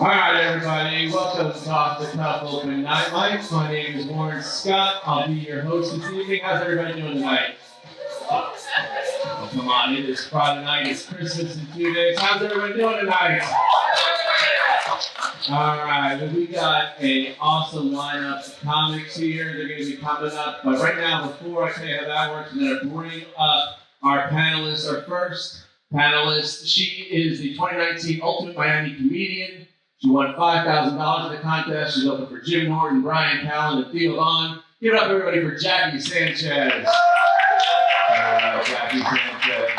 All right, everybody, welcome to Off the Cuff Open Night Lights. My name is Warren Scott. I'll be your host this evening. How's everybody doing tonight? Oh, come on, it is Friday night. It's Christmas in 2 days. How's everybody doing tonight? All right, well, we got an awesome lineup of comics here. They're going to be coming up. But right now, before I tell you how that works, I'm going to bring up our panelists. Our first panelist, she is the 2019 Ultimate Miami Comedian. She won $5,000 in the contest. She's open for Jim Norton, Brian Callen, and Theo Vaughn. Give it up, everybody, for Jackie Sanchez. Jackie Sanchez.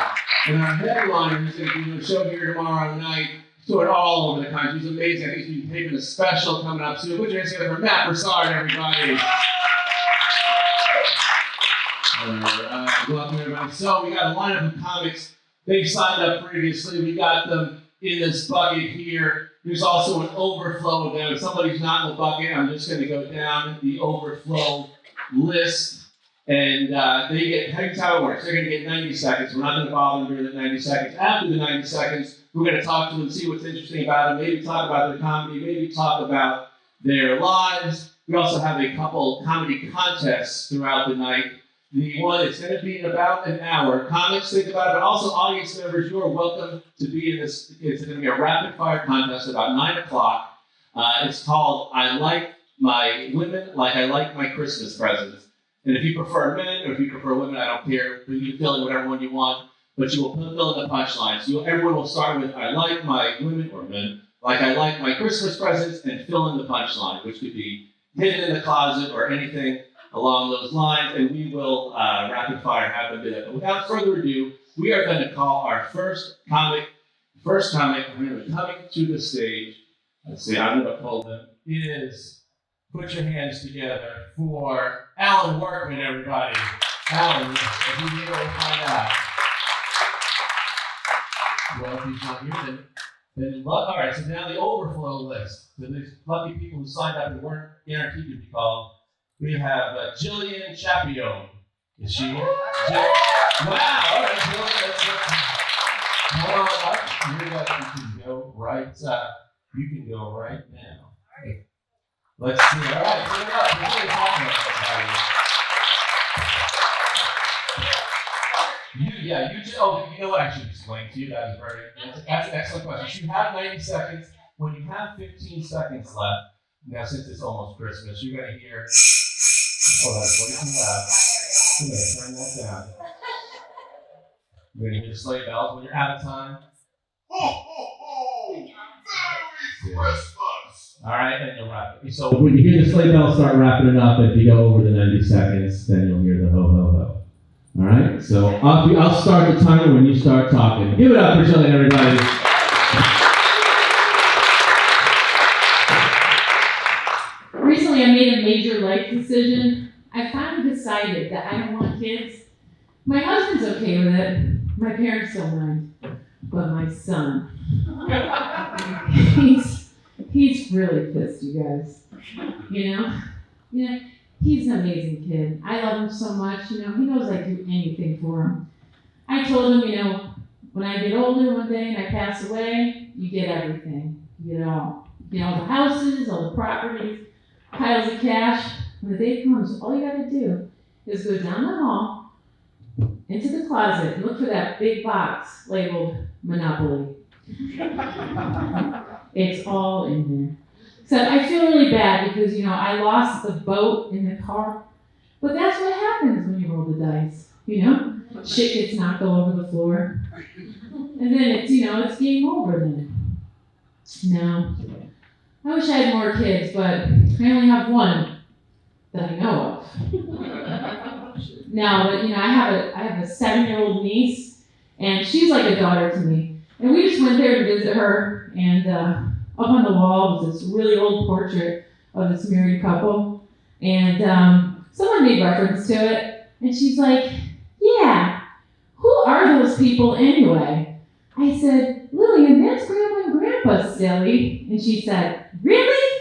And our headliner is going to do a show here tomorrow night. Toured all over the country. He's amazing. I think he's taping a special coming up soon. Put your hands together for Matt Broussard, everybody. Welcome, everybody. So we got a lineup of comics. They've signed up previously. We got them in this bucket here. There's also an overflow of them. If somebody's not in the bucket, I'm just going to go down the overflow list. And here's how it works. They're going to get 90 seconds. We're not going to bother them during the 90 seconds. After the 90 seconds, we're going to talk to them, see what's interesting about them, maybe talk about their comedy, maybe talk about their lives. We also have a couple comedy contests throughout the night. The one is going to be in about an hour. Comics, think about it, but also audience members, you are welcome to be in this. It's going to be a rapid fire contest about 9 o'clock. It's called I Like My Women Like I Like My Christmas Presents. And if you prefer men or if you prefer women, I don't care. You can fill in whatever one you want, but you will fill in the punchline. So everyone will start with I like my women or men like I like my Christmas presents and fill in the punchline, which could be hidden in the closet or anything along those lines, and we will rapid fire have them do that. But without further ado, we are going to call our first comic. Coming to the stage. Let's see, I'm going to pull them. Is put your hands together for Alan Workman, everybody. Alan, if you need to find out. Well, if he's not here, then all right. So now the overflow list. So there's lucky people who signed up and weren't guaranteed to be called. We have Jillian Chapio. Is she here? Wow, all right, Jillian, come on up. You can go right, you can go right now. Let's see, all right, put it up. We're really talking about you know what I should explain to you? That's an excellent question. You have 90 seconds. When you have 15 seconds left, now since it's almost Christmas, you're going to hear, hold on, way too loud. I'm going to turn that down. You're going to hear the sleigh bells when you're out of time. Ho, ho, ho! Merry Christmas! All right, and you'll wrap it. So when you hear the sleigh bells start wrapping it up, if you go over the 90 seconds, then you'll hear the ho, ho, ho. All right, so I'll start the timer when you start talking. Give it up for Jillian, everybody. Recently, I made a major life decision. I finally decided that I don't want kids. My husband's okay with it. My parents don't mind. But my son, he's really pissed, you guys. You know, he's an amazing kid. I love him so much. He knows I'd do anything for him. I told him, when I get older one day and I pass away, you get everything. You get all. You get all the houses, all the properties, piles of cash. When the day comes, all you gotta do is go down the hall, into the closet, and look for that big box labeled Monopoly. It's all in there. Except I feel really bad because, I lost the boat in the car. But that's what happens when you roll the dice, Shit gets knocked all over the floor. And then it's game over then. No. I wish I had more kids, but I only have one that I know of. No, but I have a 7-year-old niece, and she's like a daughter to me. And we just went there to visit her, and up on the wall was this really old portrait of this married couple. And someone made reference to it, and she's like, "Yeah, who are those people anyway?" I said, "Lillian, that's Grandma and Grandpa, silly." And she said, "Really?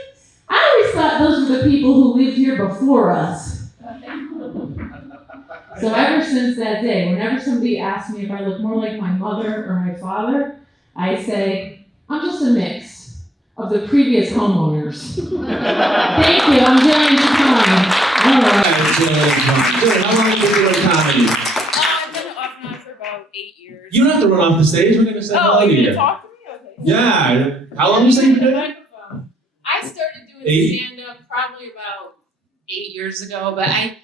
I always thought those were the people who lived here before us." So ever since that day, whenever somebody asks me if I look more like my mother or my father, I say, I'm just a mix. of the previous homeowners. Thank you. I'm Jillian Chacon. All right, Jillian, how long have you been doing comedy? I've been off and on for about 8 years. You don't have to run off the stage. We're going to say hello to you're you. gonna talk to me? Okay. Yeah. How long you say you've been doing it? I started doing 8? stand-up probably about 8 years ago, but I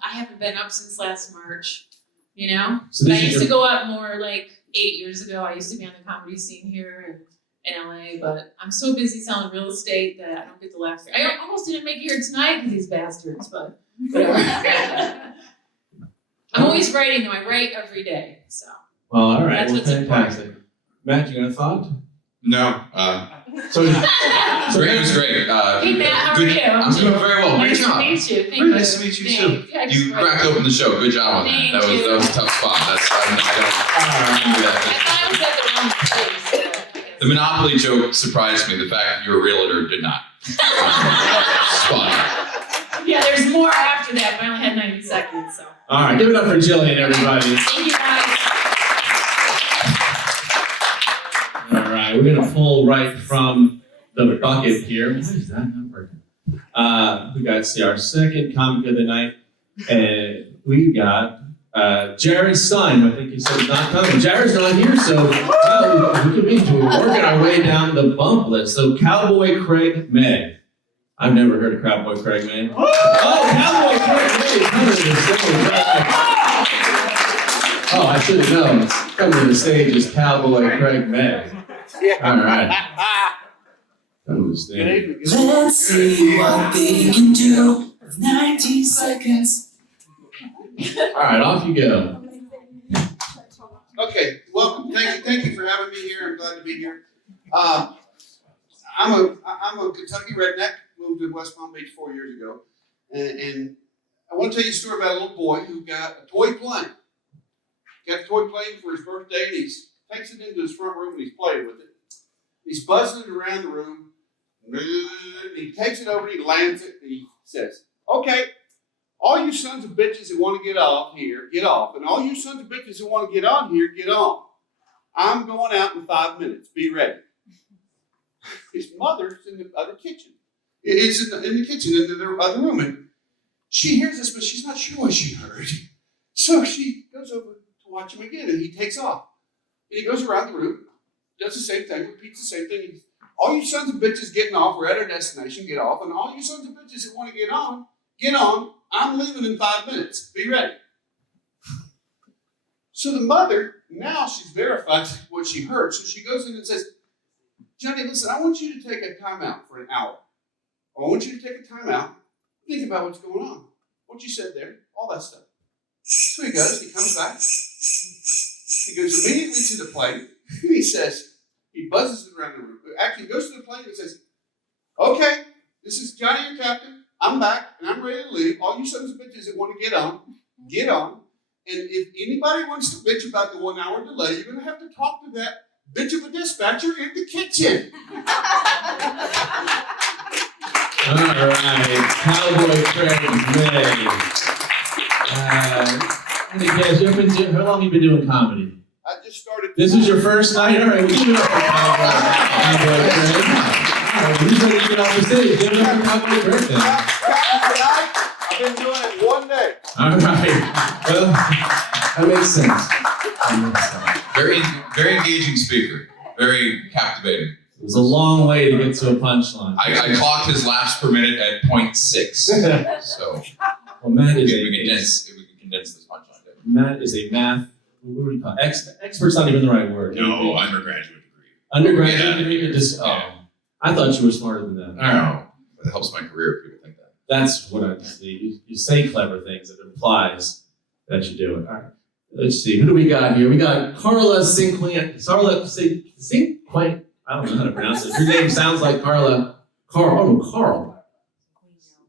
haven't been up since last March. You know, So but I this is used your- to go up more like 8 years ago. I used to be on the comedy scene here in LA, but I'm so busy selling real estate that I don't get the laugh. I almost didn't make it here tonight because these bastards, but whatever. I'm always writing though. I write every day, so. Well, all right. That's Well, what's fantastic. Matt, you got a thought? No. So, Great, it was great. Hey Matt, how are good- you? I'm doing very well. Great Nice to job. meet you. Thank Very you. nice to meet you Thank too. Yeah, I just You wrote- cracked open the show. Good job on that. Thank That you. was a tough spot. I don't do I that. thought I was at the wrong place. The Monopoly joke surprised me. The fact that you're a realtor did not. Spot. Yeah, there's more after that, but I only had 90 seconds, so. all right, give it up for Jillian, everybody. Thank you guys. All right, we're gonna pull right from the bucket here. Why is that not working? We got to see our second comic of the night, and we got Jared Stein. I think he said he's not coming. Jared's not here, so we're working our way down the bump list. So Cowboy Craig May. I've never heard of Cowboy Craig May. Oh, Cowboy Craig May is coming to the stage. Oh, I should have known. Coming to the stage is Cowboy Craig May. All right. Come to the stage. Let's see what they can do with 90 seconds. All right, off you go. Okay, welcome. Thank you for having me here. I'm glad to be here. I'm a Kentucky redneck. Moved to West Palm Beach 4 years ago, and I want to tell you a story about a little boy who got a toy plane. Got a toy plane for his birthday, and he takes it into his front room and he's playing with it. He's buzzing it around the room. And he takes it over and he lands it and he says, "Okay, all you sons of bitches that want to get off here, get off. And all you sons of bitches that want to get on here, get on. I'm going out in 5 minutes. Be ready." His mother's in the other kitchen. It's in the kitchen, in the other room. And she hears this, but she's not sure what she heard. So she goes over to watch him again, and he takes off. And he goes around the room, does the same thing, repeats the same thing. All you sons of bitches getting off, we're at our destination, get off. And all you sons of bitches that want to get on, get on. I'm leaving in 5 minutes. Be ready. So the mother, now she's verified what she heard. So she goes in and says, "Johnny, listen, I want you to take a timeout for an hour. I want you to take a timeout. Think about what's going on. What you said there, all that stuff." So he goes, he comes back. He goes immediately to the plane. He says, he buzzes it around the room. Actually, he goes to the plane and says, "Okay, this is Johnny, your captain. I'm back and I'm ready to leave. All you sons of bitches that want to get on, get on. And if anybody wants to bitch about the 1 hour delay, you're going to have to talk to that bitch of a dispatcher in the kitchen." All right, Cowboy Craig May. Let me guess, how long have you been doing comedy? I just started. This is your first night? All right, give it up for Cowboy Craig. All right, who's ready to get off the stage? Give it up for Cowboy Craig then. Tonight, I've been doing it 1 day. All right, well, that makes sense. Very engaging speaker. Very captivating. It was a long way to get to a punchline. I clocked his laps per minute at 0.6. So Well, Matt is we can condense this punchline down. Matt is a math, what do you call it? Expert's not even the right word. No, undergraduate degree. Undergraduate Yeah. degree? You're just, I thought you were smarter than that. I don't know. It helps my career if people think that. That's what I see. You say clever things, it implies that you do it. All right. Let's see. Who do we got here? We got Carla Cinquin. I don't know how to pronounce it. Her name sounds like Carl.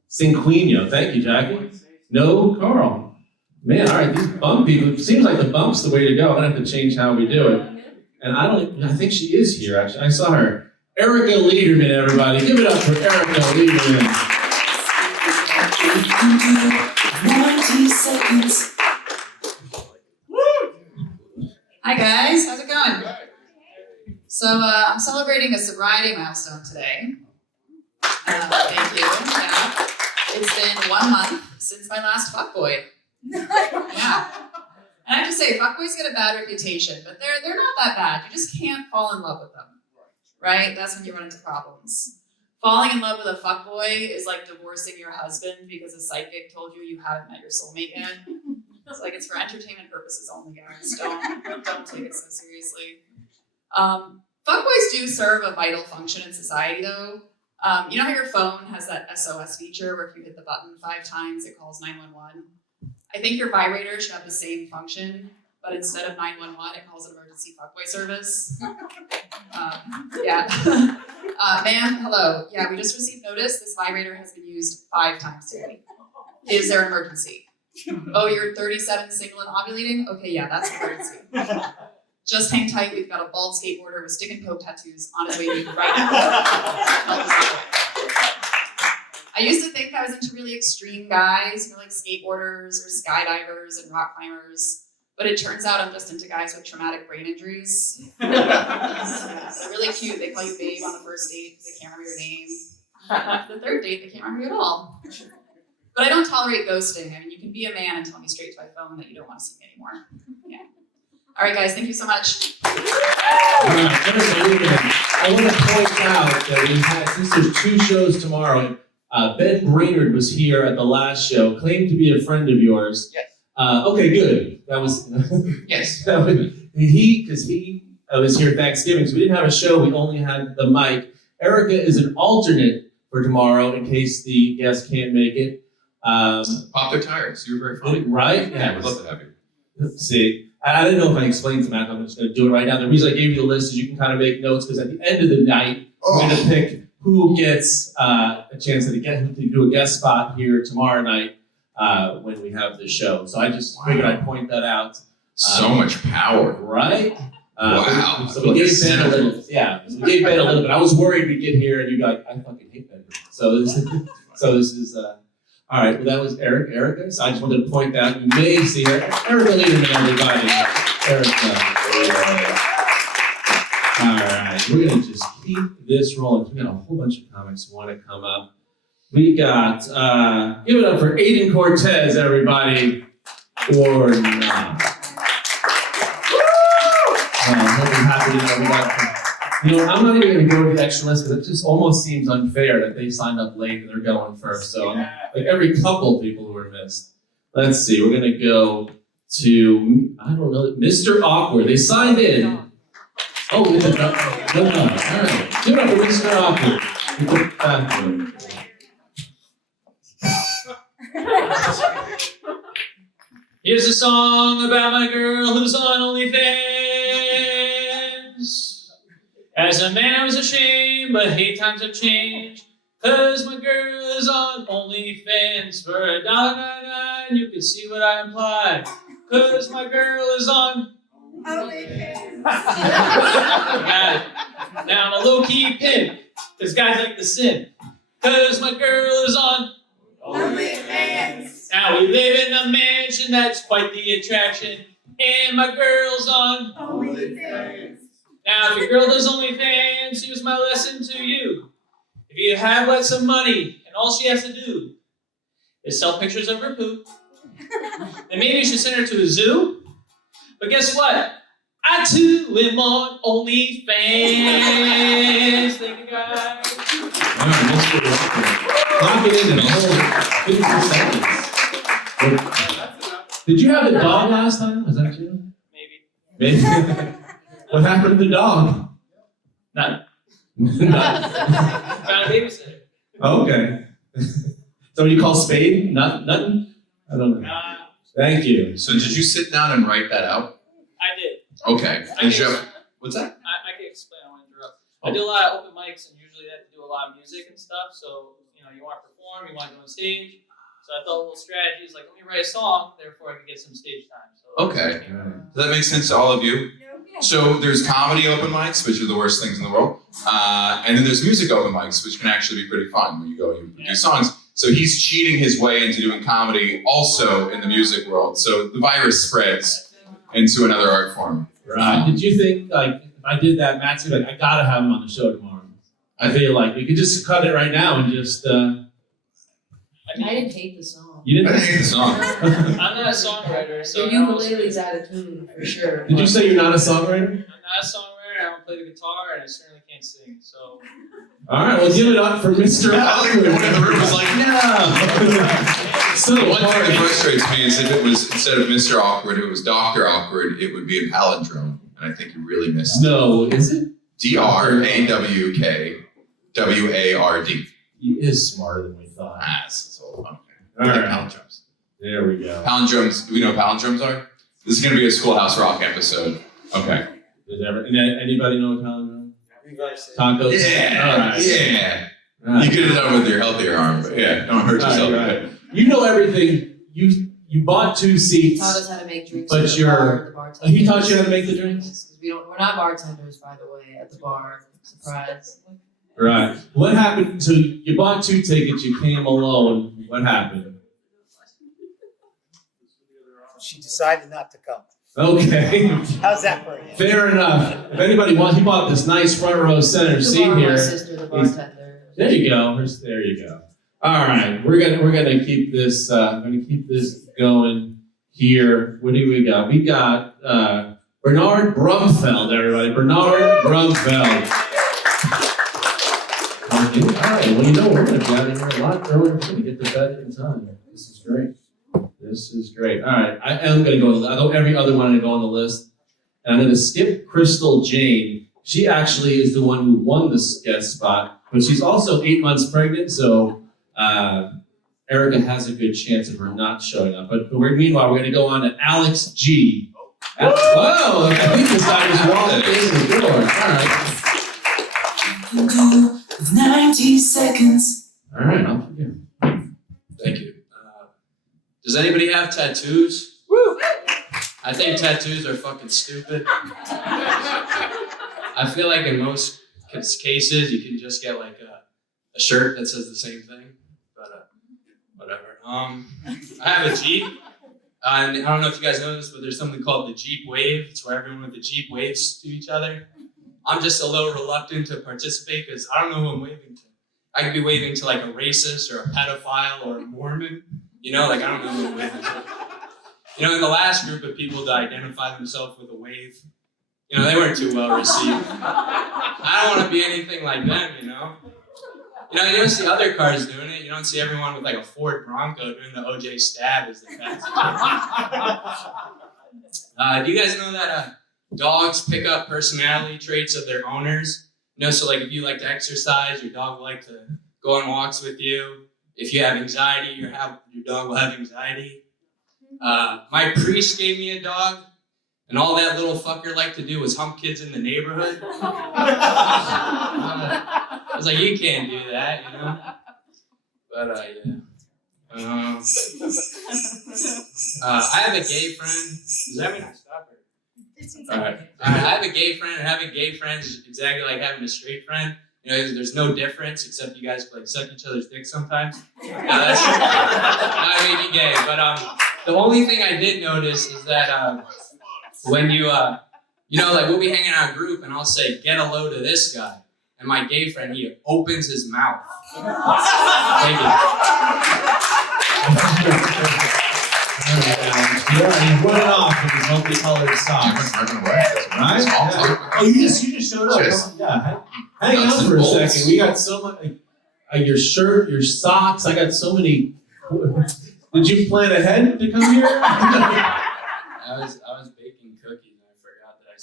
Cinquino. Thank you, Jackie. No, Carl. Man, all right. These bump people. It seems like the bump's the way to go. I'm gonna have to change how we do it. And I think she is here. Actually, I saw her. Erica Liederman, everybody. Give it up for Erica Liederman. 90 seconds. Hi guys, how's it going? So I'm celebrating a sobriety milestone today. Thank you. Yeah. It's been 1 month since my last fuckboy. Yeah. And I have to say, fuckboys get a bad reputation, but they're not that bad. You just can't fall in love with them, right? That's when you run into problems. Falling in love with a fuckboy is like divorcing your husband because a psychic told you haven't met your soulmate yet. It's like, it's for entertainment purposes only, guys. Don't take it so seriously. Fuckboys do serve a vital function in society, though. You know how your phone has that SOS feature where if you hit the button 5 times, it calls 911? I think your vibrator should have the same function, but instead of 911, it calls it emergency fuckboy service. Yeah. Ma'am, hello. Yeah, we just received notice. This vibrator has been used 5 times today. Is there an emergency? Oh, you're 37, single and ovulating? Okay, yeah, that's an emergency. Just hang tight. We've got a bald skateboarder with stick and poke tattoos on his way to you right now. I used to think I was into really extreme guys, you know, like skateboarders or skydivers and rock climbers. But it turns out I'm just into guys with traumatic brain injuries. They're really cute. They call you babe on the first date because they can't remember your name. After the 3rd date, they can't remember you at all. But I don't tolerate ghosting. I mean, you can be a man and tell me straight to my phone that you don't want to see me anymore. Yeah. All right, guys, thank you so much. I want to point out that we had, since there's 2 shows tomorrow, Ben Brainerd was here at the last show, claimed to be a friend of yours. Yes. Okay, good. That was Yes. because he was here at Thanksgiving, so we didn't have a show. We only had the mic. Erica is an alternate for tomorrow in case the guest can't make it. Pop their tires. You were very funny. Right? Yeah, we'd love to have you. Let's see. I didn't know if I explained to Matt. I'm just going to do it right now. The reason I gave you the list is you can kind of make notes because at the end of the night, we're going to pick who gets a chance to do a guest spot here tomorrow night when we have the show. So I just figured I'd point that out. So much power. Right? Wow. So we gave Ben a little. Yeah. So we gave Ben a little bit. I was worried we'd get here and you'd be like, I fucking hate Ben. So this is. All right, well, that was Erica. So I just wanted to point that. You may see her. Erica Lederman, everybody. Erica. All right, we're going to just keep this rolling. We got a whole bunch of comics who want to come up. We got, give it up for Aiden Cortez, everybody, or not. I'm happy to know we got. You know, I'm not even going to go to the extra list because it just almost seems unfair that they signed up late and they're going first. So, like every couple people who were missed. Let's see, we're going to go to, I don't know, Mr. Awkward. They signed in. Oh, no. All right. Give it up for Mr. Awkward. Here's a song about my girl who's on OnlyFans. As a man I was ashamed, but hey, times have changed. Cause my girl is on OnlyFans for $1.99. You can see what I imply. Cause my girl is on OnlyFans. Got it. Now I'm a low-key pimp, cause guys like to sin. Cause my girl is on OnlyFans. Now we live in a mansion that's quite the attraction. And my girl's on OnlyFans. Now, if your girl does OnlyFans, here's my lesson to you. If you have lots of money and all she has to do is sell pictures of her poop, then maybe you should send her to a zoo. But guess what? I too am on OnlyFans. Thank you, guys. All right, Mr. Clap it in a whole 50 seconds. Did you have the dog last time? Was that you? Maybe. What happened to the dog? None. None. Found a babysitter. Okay. Somebody call Spade? Nothing? I don't know. Thank you. So did you sit down and write that out? I did. Okay. And what's that? I can explain. I want to interrupt. I do a lot of open mics, and usually I have to do a lot of music and stuff. So, you know, you want to perform, you want to go on stage. So I thought a little strategy is like, let me write a song, therefore I can get some stage time. So Okay. Does that make sense to all of you? So there's comedy open mics, which are the worst things in the world. And then there's music open mics, which can actually be pretty fun when you go and you do songs. So he's cheating his way into doing comedy also in the music world. So the virus spreads into another art form. Right. Did you think, like, I did that, Matt's like, I gotta have him on the show tomorrow. I feel like we could just cut it right now and just. I didn't hate the song. You I didn't. hate the song. I'm I'm not a songwriter, so Your ukulele's out of tune for sure. Did you say you're not a songwriter? I'm not a songwriter. I don't play the guitar, and I certainly can't sing. So All right, well, give it up for Mr. Awkward. One in the room was like, Yeah. So the one thing that hard. frustrates me is if it was, instead of Mr. Awkward, if it was Dr. Awkward, it would be a palindrome. And I think you really missed it. No, is it? DRAWKWARD. He is smarter than we thought. Ah, so, okay. All right. Palindromes. There we go. Palindromes. Do we know what palindromes are? This is going to be a Schoolhouse Rock episode. Okay. Anybody know what palindrome? Tacos? Yeah. All right. Yeah. All right. You could have done it with your healthier arm, but yeah, don't hurt yourself. Right. You know everything. You bought 2 seats. taught us how to make drinks. But at the you're- bar, the bartender. He taught you how to make the drinks? Because we're not bartenders, by the way, at the bar. Surprise. Right. What happened? So you bought 2 tickets. You came alone. What happened? She decided not to come. Okay. How's that for you? Fair enough. If anybody wants, he bought this nice front row center seat My here. sister, the bartender. There you go. There you go. All right, we're gonna keep this. Going here. What do we got? We got Bernard Brumfeld. Everybody, Bernard Brumfeld. Okay, all right. Well, you know we're gonna be out of here a lot earlier. We're gonna get to bed in time. This is great. This is great. All right, I am gonna go. I know every other one to go on the list, and I'm gonna skip Crystal Jane. She actually is the one who won this guest spot, but she's also 8 months pregnant, so Erica has a good chance of her not showing up. But meanwhile, we're gonna go on to Alex G. Whoa! I think this guy just walked in the door. All right. You can do with 90 seconds. All right, I'll forgive. Thank you. Does anybody have tattoos? Woo! I think tattoos are fucking stupid. I feel like in most cases you can just get like a shirt that says the same thing, but whatever. I have a Jeep, and I don't know if you guys know this, but there's something called the Jeep Wave. It's where everyone with the Jeep waves to each other. I'm just a little reluctant to participate because I don't know who I'm waving to. I could be waving to like a racist or a pedophile or a Mormon. You know, like I don't know who I'm waving to. You know, in the last group of people to identify themselves with a wave, you know, they weren't too well received. I don't want to be anything like them, you know? You know, you don't see other cars doing it. You don't see everyone with like a Ford Bronco doing the OJ stab as the fastest. Do you guys know that dogs pick up personality traits of their owners? You know, so like if you like to exercise, your dog will like to go on walks with you. If you have anxiety, your dog will have anxiety. My priest gave me a dog, and all that little fucker liked to do was hump kids in the neighborhood. I was like, you can't do that, you know? But, yeah. I have a gay friend. Does that mean I stop her? Alright. I have a gay friend, and having gay friends is exactly like having a straight friend. You know, there's no difference except you guys like suck each other's dicks sometimes. That's not making gay, but the only thing I did notice is that when you know, like we'll be hanging out in a group and I'll say, get a load of this guy. And my gay friend, he opens his mouth. Thank you. Yeah, he's running off with his multicolored socks. Right? Yeah. Oh, you just showed up. Cheers. Yeah. Hang out for a second. We got so much. Your shirt, your socks. I got so many. Did you plan ahead to come here? I was baking cookies and I forgot that I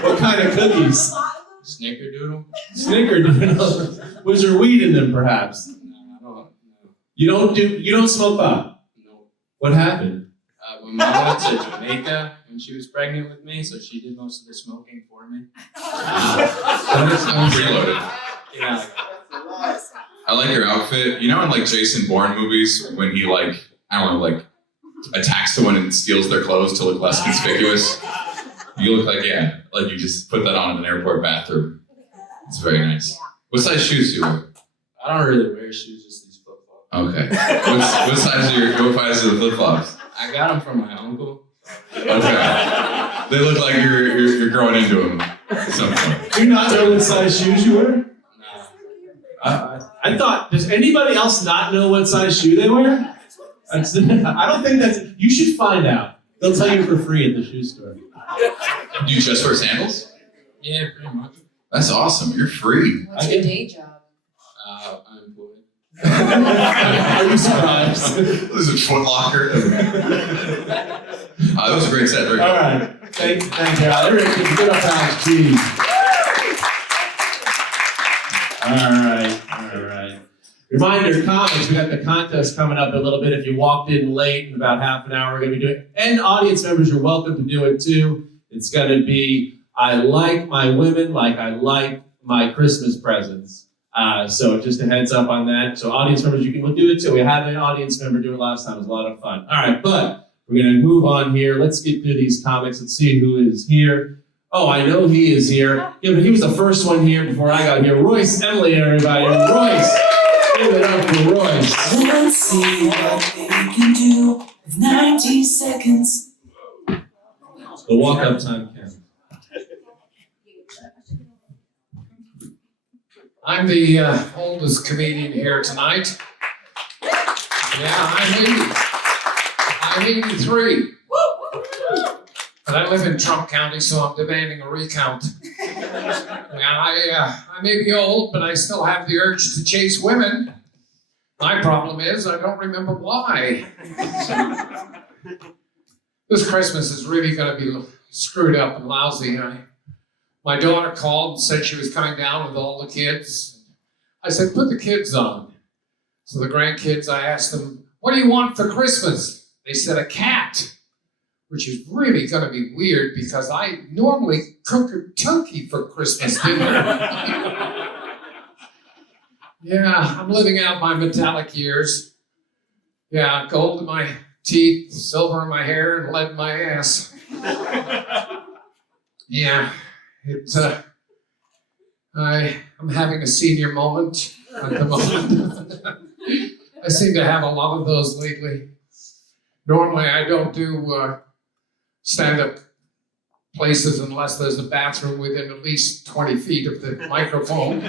saw What kind of cookies? Snickerdoodle. Snickerdoodle. Was there weed in them, perhaps? No, I don't know. You don't smoke pot. No. What happened? When Mom went to Jamaica when she was pregnant with me, so she did most of the smoking for me. I'm preloaded. Yeah. I like your outfit. You know in like Jason Bourne movies when he like, I don't know, like attacks someone and steals their clothes to look less conspicuous? You look like, yeah, like you just put that on in an airport bathroom. It's very nice. What size shoes do you wear? I don't really wear shoes, just these flip-flops. Okay. What size are the flip-flops? I got them from my uncle. Okay. They look like you're growing into them at some point. Do you not know what size shoes you wear? I thought, does anybody else not know what size shoe they wear? I don't think that's, you should find out. They'll tell you for free at the shoe store. Do you just wear sandals? Yeah, pretty much. That's awesome. You're free. What's your day job? Unemployed. Are you surprised? This is Foot Locker. That was a great set. Very All cool. right. Thank you, Alex. Good up, Alex. Geez. All right. Reminder, comics, we got the contest coming up in a little bit. If you walked in late, in about half an hour, we're going to be doing it. And audience members, you're welcome to do it too. It's going to be, I like my women like I like my Christmas presents. So just a heads up on that. So audience members, you can do it too. We had an audience member do it last time. It was a lot of fun. All right, but we're going to move on here. Let's get through these comics. Let's see who is here. Oh, I know he is here. Yeah, but he was the first one here before I got here. Royce Emily, everybody. Royce. Give it up for Royce. Let's see what they can do with 90 seconds. The walk-up time counts. I'm the oldest comedian here tonight. Yeah, I'm 83. But I live in Trump County, so I'm demanding a recount. I may be old, but I still have the urge to chase women. My problem is I don't remember why. This Christmas is really going to be screwed up and lousy. My daughter called and said she was coming down with all the kids. I said, put the kids on. So the grandkids, I asked them, what do you want for Christmas? They said, a cat. Which is really going to be weird because I normally cook a turkey for Christmas dinner. Yeah, I'm living out my metallic years. Yeah, gold in my teeth, silver in my hair, and lead in my ass. Yeah, I'm having a senior moment at the moment. I seem to have a lot of those lately. Normally, I don't do stand-up places unless there's a bathroom within at least 20 feet of the microphone.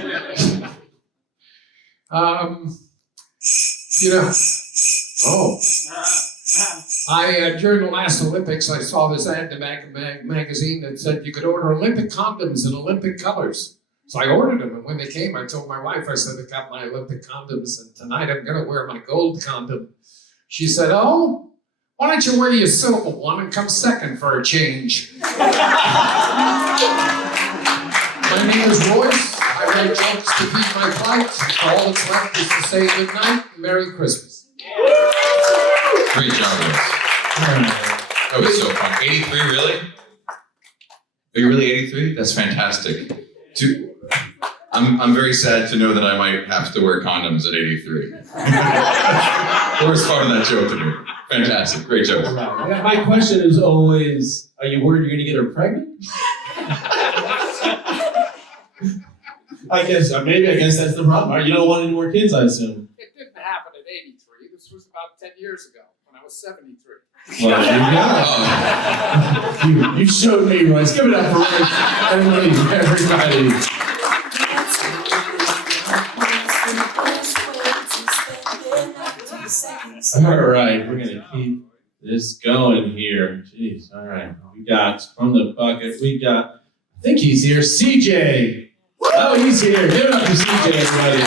During the last Olympics, I saw this ad in the magazine that said you could order Olympic condoms in Olympic colors. So I ordered them, and when they came, I told my wife, I said, I got my Olympic condoms, and tonight I'm gonna wear my gold condom. She said, oh, why don't you wear your silver one and come second for a change? My name is Royce. I write jokes to feed my plight. All that's left is to say good night and Merry Christmas. Great job, Royce. That was so fun. 83, really? Are you really 83? That's fantastic. I'm very sad to know that I might have to wear condoms at 83. Worst part of that joke to me. Fantastic, great joke. My question is always, are you worried you're going to get her pregnant? I guess that's the problem. You don't want any more kids, I assume. It didn't happen at 83. This was about 10 years ago when I was 73. Well, there you go. You showed me, Royce. Give it up for Royce. Everybody. All right, we're gonna keep this going here. Jeez, all right. We got from the bucket. I think he's here. CJ. Oh, he's here. Give it up for CJ, everybody.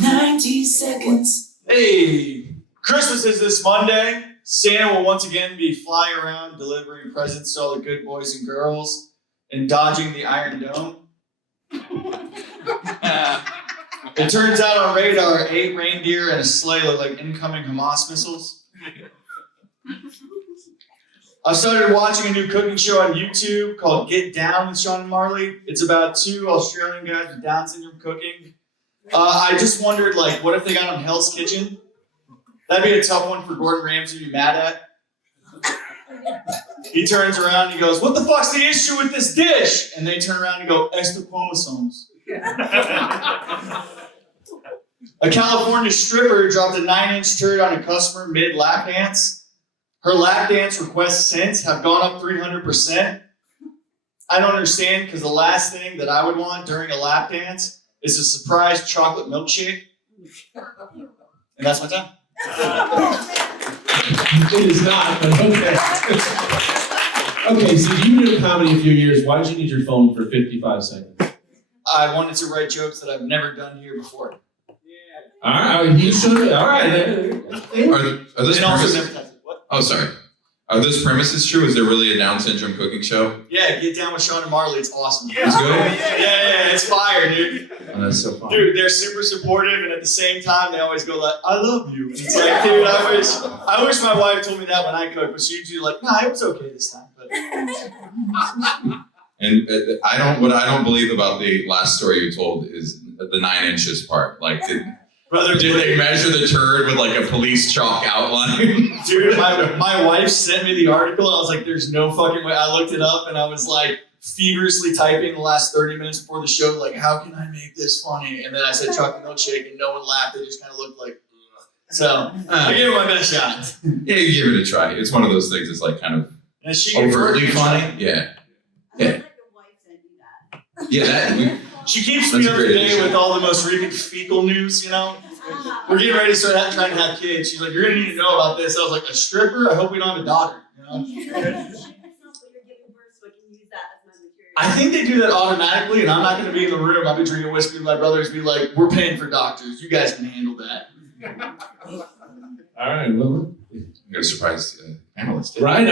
90 seconds. Hey, Christmas is this Monday. Santa will once again be flying around delivering presents to all the good boys and girls and dodging the Iron Dome. It turns out on radar, 8 reindeer and a sleigh look like incoming Hamas missiles. I've started watching a new cooking show on YouTube called Get Down with Sean and Marley. It's about 2 Australian guys with Down syndrome cooking. I just wondered, what if they got on Hell's Kitchen? That'd be a tough one for Gordon Ramsay to be mad at. He turns around and he goes, what the fuck's the issue with this dish? And they turn around and go, extra chromosomes. A California stripper dropped a 9-inch turd on a customer mid-lap dance. Her lap dance requests since have gone up 300%. I don't understand because the last thing that I would want during a lap dance is a surprise chocolate milkshake. And that's my time. It is not, but okay. Okay, so you did comedy a few years. Why did you need your phone for 55 seconds? I wanted to write jokes that I've never done here before. All right, you should. All right. Are those And also premises? never tested. What? Oh, sorry. Are those premises true? Is there really a Down syndrome cooking show? Yeah, get down with Sean and Marley. It's awesome. It's good? Yeah, it's fire, dude. Oh, that's so fun. Dude, they're super supportive, and at the same time, they always go like, "I love you." And it's like, dude, I wish my wife told me that when I cook, but she usually like, "Nah, it was okay this time." But And what I don't believe about the last story you told is the 9 inches part. Like, did they measure the turd with like a police chalk outline? dude, my wife sent me the article, and I was like, "There's no fucking way." I looked it up, and I was like, feverishly typing the last 30 minutes before the show, like, how can I make this funny? And then I said chocolate milkshake, and no one laughed. They just kind of looked like, ugh. So I gave it my best shot. Yeah, you give it a try. It's one of those things that's like kind of And she overtly funny. Yeah. Yeah. Yeah, She keeps That's me a up to great date addition. with all the most recent fecal news, you know? We're getting ready to start trying to have kids. She's like, you're gonna need to know about this. I was like, a stripper? I hope we don't have a daughter, you know? I think they do that automatically, and I'm not gonna be in the room. I'll be drinking whiskey with my brothers, be like, we're paying for doctors. You guys can handle that. All right, well, I'm gonna surprise panelists. right?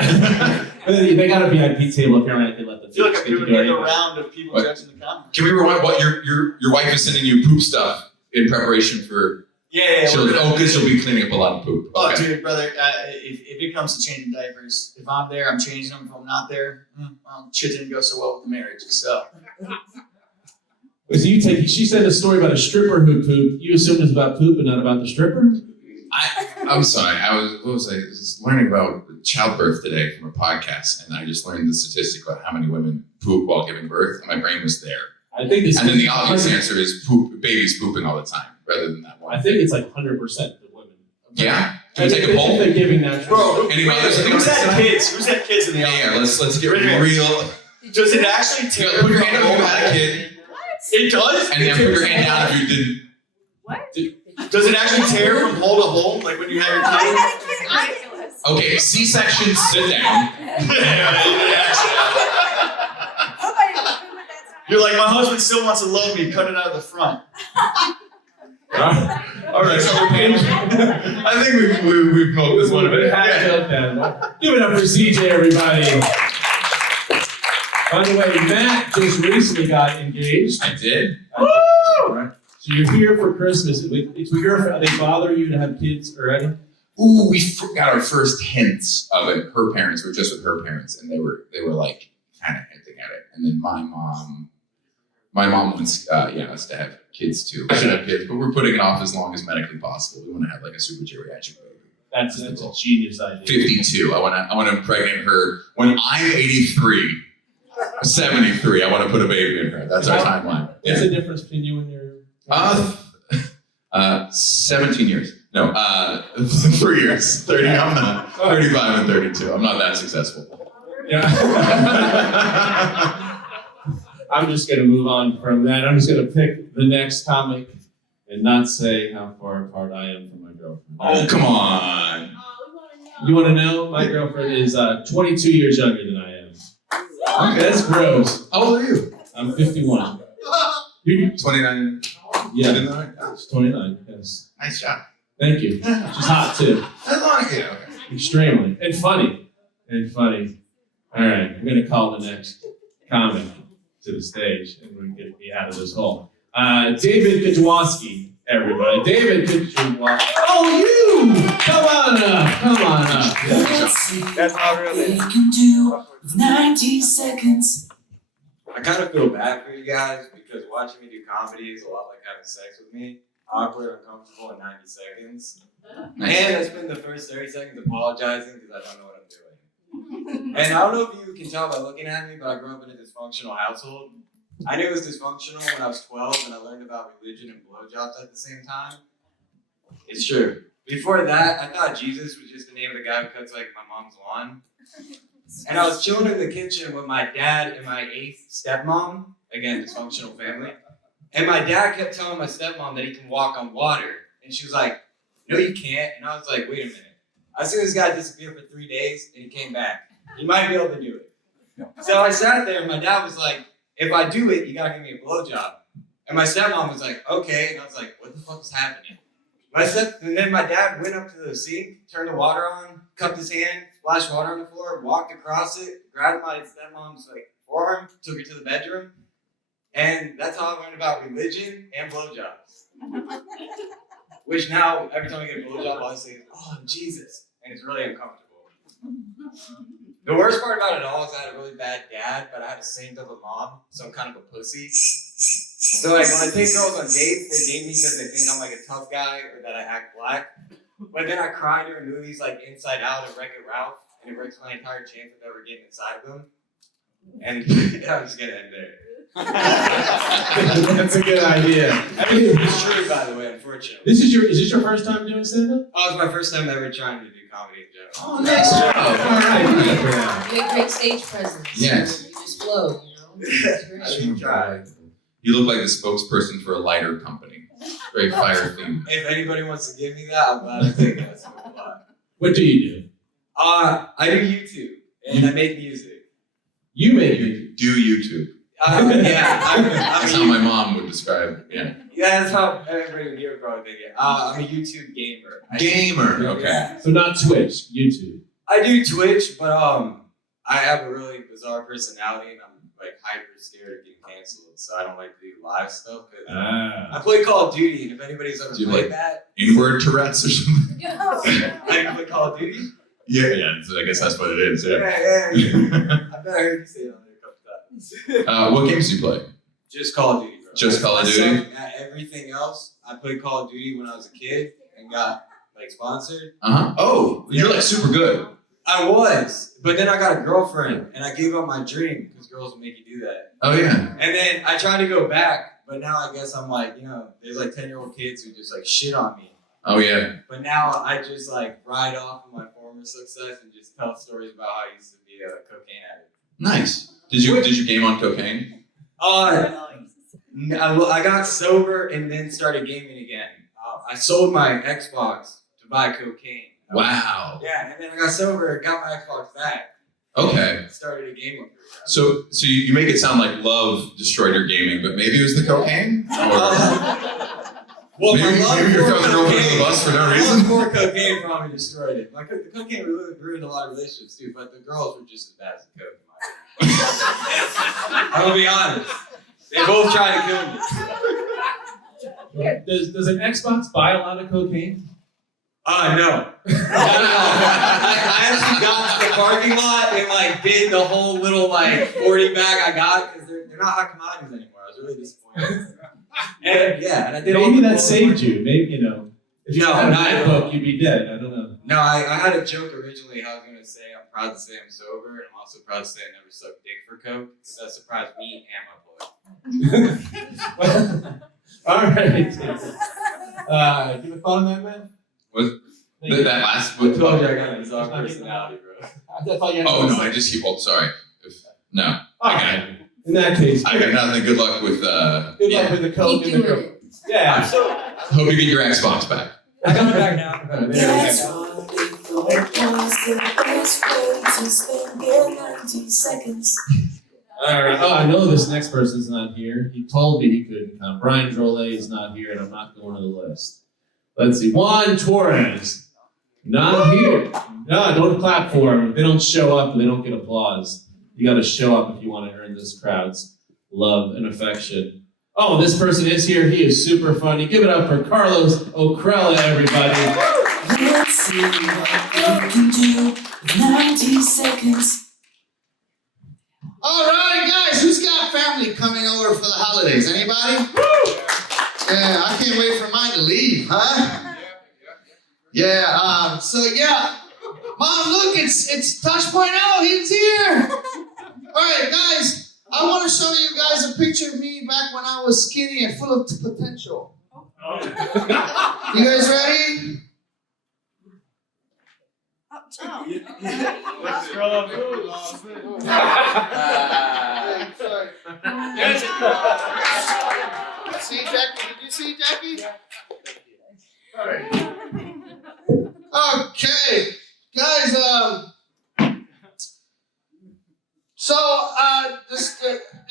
They got a VIP table apparently. I can let them. I feel like I'm doing another round of people What? judging the comedy. Can we rewind? What your wife is sending you poop stuff in preparation for? Yeah. Because she'll be cleaning up a lot of poop. Oh, Okay. dude, brother, if it comes to changing diapers, if I'm there, I'm changing them. If I'm not there, well, shit didn't go so well with the marriage. So, So she said a story about a stripper who pooped. You assumed it's about poop and not about the stripper? I'm sorry. I was learning about childbirth today from a podcast, and I just learned the statistic about how many women poop while giving birth, and my brain was there. I think it's. And then the obvious answer is babies pooping all the time, rather than that one. I think it's like 100% of women. Yeah. Can we take a poll? They're giving that. bro, Any mothers in the who's audience? had kids? Who's had kids in the Yeah, audience? let's get Right here. real. Does it actually You tear? gotta put your hand up if you had a kid, It does. and then put your hand down if you didn't. Does it actually tear from hole to hole, like when you have your kid? Okay, C-section, sit down. You're like, my husband still wants to love me. Cut it out of the front. All right, I think we've milked this one a bit. Give it up for CJ, everybody. By the way, Matt just recently got engaged. I did. Right. So you're here for Christmas. It's with your. They bother you to have kids already? Ooh, we got our first hints of it. Her parents were just with her parents, and they were like kind of hinting at it. And then my mom wants us to have kids too. I should have kids, but we're putting it off as long as medically possible. We want to have like a super geriatric baby. That's a genius idea. 52. I want to impregnate her when I'm 83. 73. I want to put a baby in her. That's our timeline. What's the difference between you and your? 17 years. No, 3 years. 30. I'm not. 35 and 32. I'm not that successful. Yeah. I'm just gonna move on from that. I'm just gonna pick the next comic and not say how far apart I am from my girlfriend. Oh, come on. You want to know? My girlfriend is 22 years younger than I am. Okay, that's gross. How old are you? I'm 51. You're 29. Yeah, Did that right? she's 29. Yes. Nice job. Thank you. She's hot too. As long as okay. Extremely. And funny. All right, I'm gonna call the next comic to the stage, and we're gonna get out of this hole. David Kaczewski, everybody. David Kaczewski. Oh, you! Come on up. That's not really. Can do 90 seconds. I kind of feel bad for you guys because watching me do comedy is a lot like having sex with me. Awkward, uncomfortable in 90 seconds. Nice. And I spend the first 30 seconds apologizing because I don't know what I'm doing. And I don't know if you can tell by looking at me, but I grew up in a dysfunctional household. I knew it was dysfunctional when I was 12 and I learned about religion and blowjobs at the same time. It's true. Before that, I thought Jesus was just the name of the guy who cuts like my mom's lawn. And I was chilling in the kitchen with my dad and my 8th stepmom, again, dysfunctional family. And my dad kept telling my stepmom that he can walk on water. And she was like, no, you can't. And I was like, wait a minute. I seen this guy disappear for 3 days and he came back. He might be able to do it. So I sat there and my dad was like, if I do it, you gotta give me a blowjob. And my stepmom was like, okay. And I was like, what the fuck is happening? And then my dad went up to the sink, turned the water on, cupped his hand, splashed water on the floor, walked across it, grabbed my stepmom's forearm, took her to the bedroom. And that's how I learned about religion and blowjobs. Which now, every time I get a blowjob, I say, oh, Jesus. And it's really uncomfortable. The worst part about it all is I had a really bad dad, but I had a saint of a mom, so I'm kind of a pussy. So when I take girls on dates, they date me because they think I'm a tough guy or that I act black. But then I cry during movies like Inside Out and Wreck-It Ralph, and it wrecks my entire chance of ever getting inside of them. And I'm just gonna end there. That's a good idea. It's true, by the way, unfortunately. Is this your first time doing stand-up? Oh, it's my first time ever trying to do comedy in general. Oh, nice job. All right. You have great stage presence. Yes. You just flow, It's great. I do try. You look like the spokesperson for a lighter company. Very fire themed. If anybody wants to give me that, I'm glad to take it. What do you do? I do YouTube and I make music. You make music. Do YouTube. Yeah, That's how my mom would describe it. Yeah. Yeah, that's how everybody here would probably think it. I'm a YouTube gamer. Gamer. Okay. Yeah. So not Twitch, YouTube. I do Twitch, but I have a really bizarre personality and I'm hyper scared of getting canceled, so I don't like to do live stuff. I play Call of Duty, and if anybody's ever played that, inward Tourette's or something. I can play Call of Duty. Yeah. So I guess that's what it is. Yeah. I bet I heard you say it on there a couple times. What games do you play? Just Call of Duty, bro. Just Call of Duty? I suck at everything else. I played Call of Duty when I was a kid and got sponsored. Oh, you're super good. I was, but then I got a girlfriend and I gave up my dream because girls will make you do that. Oh yeah. And then I tried to go back, but now I guess I'm there's 10-year-old kids who just shit on me. Oh yeah. But now I just ride off of my former success and just tell stories about how I used to be a cocaine addict. Nice. Did you game on cocaine? I got sober and then started gaming again. I sold my Xbox to buy cocaine. Wow. Yeah, and then I got sober and got my Xbox back. Okay. Started a gaming career. So you make it sound like love destroyed your gaming, but maybe it was the cocaine? Well, maybe you're throwing the girlfriend under the bus for no reason? More cocaine probably destroyed it. The cocaine ruined a lot of relationships too, but the girls were just as bad as the coke. I'm gonna be honest. They both tried to kill me. Does an Xbox buy a lot of cocaine? No. I actually got to the parking lot and did the whole little 40 bag I got because they're not hot commodities anymore. I was really disappointed. And I did Maybe that saved you. Maybe if you had not that book, you'd be dead. I don't know. No, I had a joke originally. How I was gonna say I'm proud to say I'm sober, and I'm also proud to say I never sucked dick for coke. Because that surprised me and my boy. All right. Give a thought on that, man. What? That last. I told you I got a bizarre personality, bro. Oh no, I just keep holding. Sorry. No. I got it. In that case, I got nothing. Good luck with Good luck with the coke and the coke. Yeah. Hope you get your Xbox back. I got it back now. That's what they thought was the best way to spend your 90 seconds. All right. Oh, I know this next person's not here. He told me he couldn't come. Brian Drolet is not here, and I'm not going to the list. Let's see. Juan Torres, not here. No, don't clap for him. If they don't show up, they don't get applause. You got to show up if you want to earn this crowd's love and affection. Oh, this person is here. He is super funny. Give it up for Carlos Ocrella, everybody. Let's see what we can do in 90 seconds. All right, guys, who's got family coming over for the holidays? Anybody? Yeah, I can't wait for mine to leave, huh? Yeah, Mom, look, it's Touch.0, he's here. All right, guys, I want to show you guys a picture of me back when I was skinny and full of potential. You guys ready? Let's scroll up. See Jackie? Did you see Jackie? Okay, guys.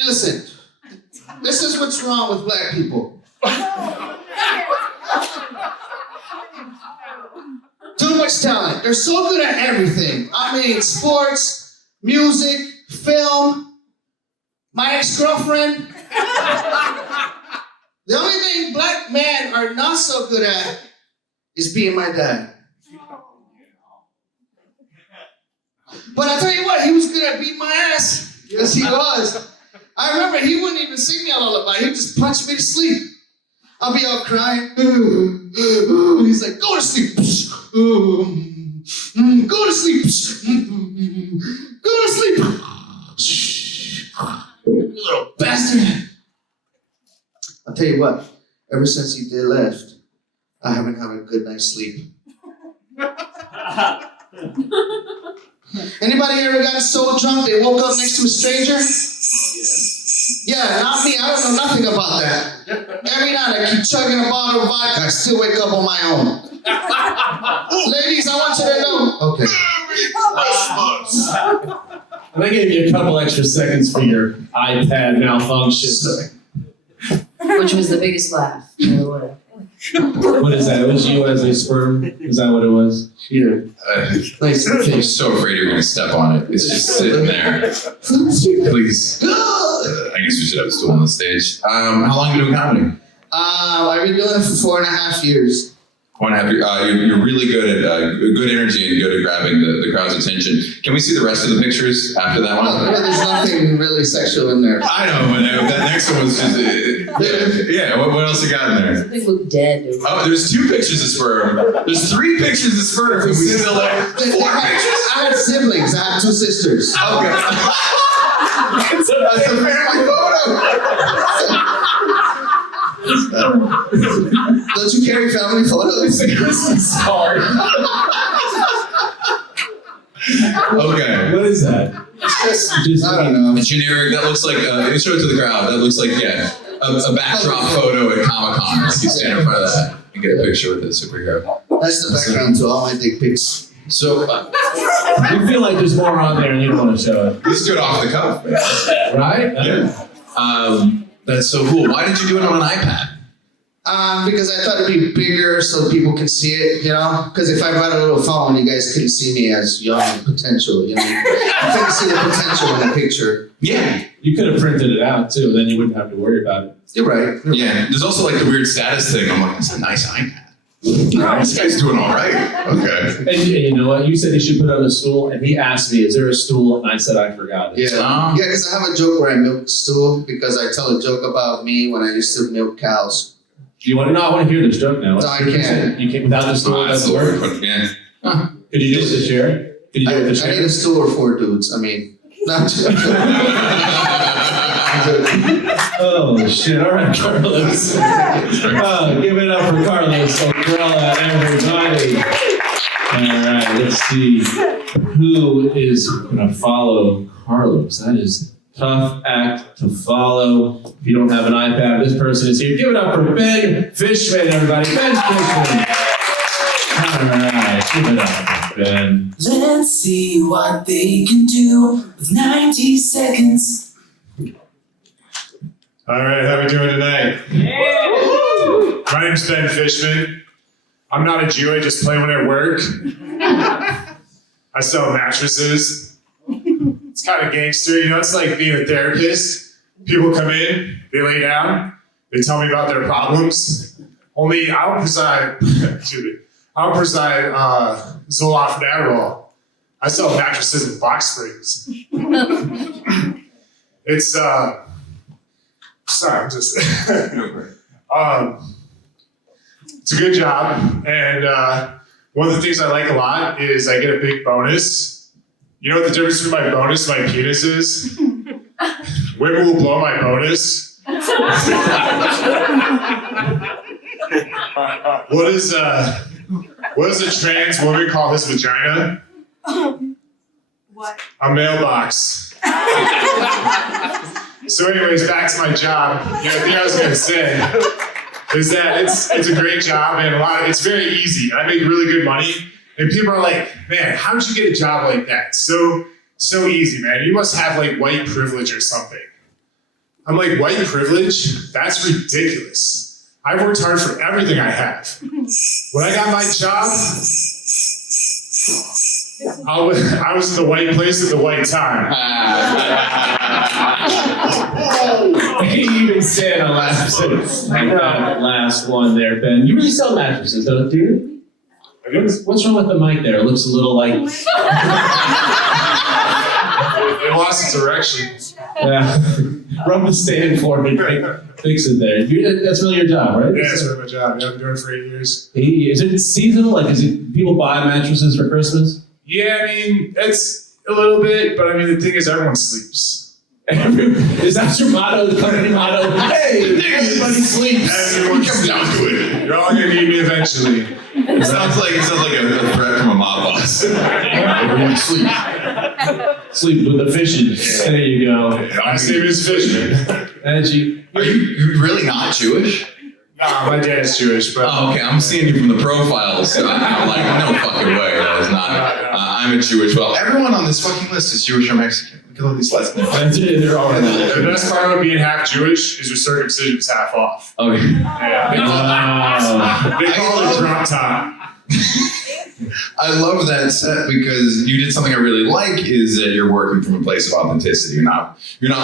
Listen. This is what's wrong with black people. Too much talent. They're so good at everything. I mean, sports, music, film. My ex-girlfriend. The only thing black men are not so good at is being my dad. But I tell you what, he was good at beating my ass. Yes, he was. I remember he wouldn't even sing me a lullaby. He'd just punch me to sleep. I'll be all crying. He's like, go to sleep. Go to sleep. Go to sleep. You little bastard. I'll tell you what, ever since he did left, I haven't had a good night's sleep. Anybody ever gotten so drunk they woke up next to a stranger? Yeah, not me. I don't know nothing about that. Every night I keep chugging a bottle of vodka. I still wake up on my own. Ladies, I want you to know. Okay. And I gave you a couple extra seconds for your iPad malfunction. Which was the biggest laugh. What is that? It was you as a sperm? Is that what it was? Here. I'm so afraid you're going to step on it. It's just sitting there. Please. I guess we should have a stool on the stage. How long have you been doing comedy? I've been doing it for 4.5 years. 1.5 years. You're really good at good energy and good at grabbing the crowd's attention. Can we see the rest of the pictures after that one? There's nothing really sexual in there. I know, but that next one was just yeah. What else you got in there? They look dead. Oh, there's 2 pictures of sperm. There's 3 pictures of sperm. We still have 4 pictures. I had siblings. I had 2 sisters. Okay. That's a family photo. Don't you carry family photos? It's a Christmas card. Okay. What is that? I don't know. A generic, that looks like, show it to the crowd. That looks like, yeah, a backdrop photo at Comic-Con. Like you stand in front of that and get a picture with the superhero. That's the background to all my dick pics. So, You feel like there's more on there and you don't want to show it. you just do it off the cuff, man. Right? Yeah. That's so cool. Why did you do it on an iPad? Because I thought it'd be bigger so people can see it, you know? Because if I brought a little phone, you guys couldn't see me as young and potential, you know? You couldn't see the potential in the picture. Yeah. You could have printed it out too, then you wouldn't have to worry about it. You're right. Yeah. There's also like the weird status thing. I'm like, that's a nice iPad. This guy's doing all right. Okay. And you know what? You said he should put it on a stool, and he asked me, is there a stool? And I said, I forgot it. Yeah, because I have a joke where I milk stool because I tell a joke about me when I used to milk cows. Do you want to know? I want to hear this joke now. No, I can't. You can't without the stool. That's the word. Yeah. Could you do it with the chair? Could you do it with the I chair? need a stool or 4 dudes. I mean, not just. Oh shit! All right, Carlos. Give it up for Carlos Umbrella, everybody. All right, let's see who is gonna follow Carlos. That is a tough act to follow. If you don't have an iPad, this person is here. Give it up for Ben Fishman, everybody. Ben Fishman. All right, give it up for Ben. Let's see what they can do with 90 seconds. All right, how we doing tonight? My name's Ben Fishman. I'm not a Jew, I just play when I work. I sell mattresses. It's kind of gangster, you know, it's like being a therapist. People come in, they lay down, they tell me about their problems. Only I don't prescribe Zoloft and Adderall. I sell mattresses and box springs. It's, sorry, I'm just, it's a good job. And one of the things I like a lot is I get a big bonus. You know what the difference between my bonus and my penis is? Women will blow my bonus. What does a trans woman call his vagina? What? A mailbox. So anyways, back to my job. The thing I was gonna say is that it's a great job and it's very easy. I make really good money. And people are like, man, how did you get a job like that? So easy, man. You must have like white privilege or something. I'm like, white privilege? That's ridiculous. I've worked hard for everything I have. When I got my job, I was in the white place at the white time. He even said a last one there, Ben. You really sell mattresses, don't you? What's wrong with the mic there? It looks a little like... It lost its erection. Yeah. Rub the stand for me. Fix it there. That's really your job, right? Yeah, that's really my job. Yeah, I've been doing it for 8 years. 8 years. Is it seasonal? Like, is it people buy mattresses for Christmas? Yeah, I mean, it's a little bit, but I mean, the thing is, everyone sleeps. Is that your motto, the company motto? Hey, everybody sleeps. Everyone comes down to it. You're all gonna need me eventually. It sounds like a threat from a mob boss. Everyone sleep. Sleep with the fishes. There you go. My name is Fishman. And you. Are you really not Jewish? Nah, my dad's Jewish, but... Oh, okay, I'm seeing you from the profiles. So I'm like, no fucking way, that is not. I'm a Jewish. Well, everyone on this fucking list is Jewish or Mexican. Look at all these lists. They're all The best part about being half Jewish is your circumcision is half off. Okay. Yeah. They call it drop top. I love that set because you did something I really like is that you're working from a place of authenticity. You're not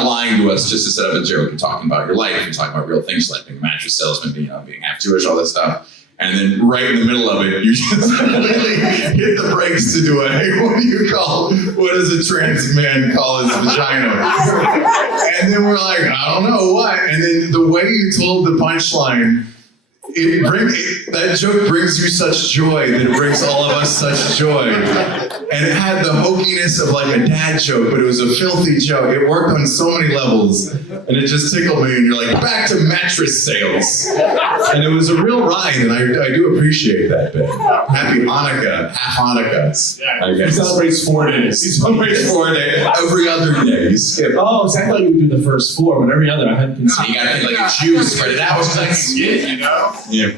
lying to us just to set up a joke. You're talking about your life. You're talking about real things like being a mattress salesman, being half Jewish, all that stuff. And then right in the middle of it, you just completely hit the brakes to do it. Hey, what does a trans man call his vagina? And then we're like, I don't know what. And then the way you told the punchline, that joke brings you such joy that it brings all of us such joy. And it had the hokiness of like a dad joke, but it was a filthy joke. It worked on so many levels. And it just tickled me. And you're like, back to mattress sales. And it was a real ride. And I do appreciate that bit. Happy Hanukkah. Half Hanukkahs. Yeah. I guess. He celebrates 4 days. He celebrates 4 days. Every other day. You skip. Oh, so I thought you would do the first 4, but every other I hadn't considered. You got to like a Jew spread it out. You know? Yeah.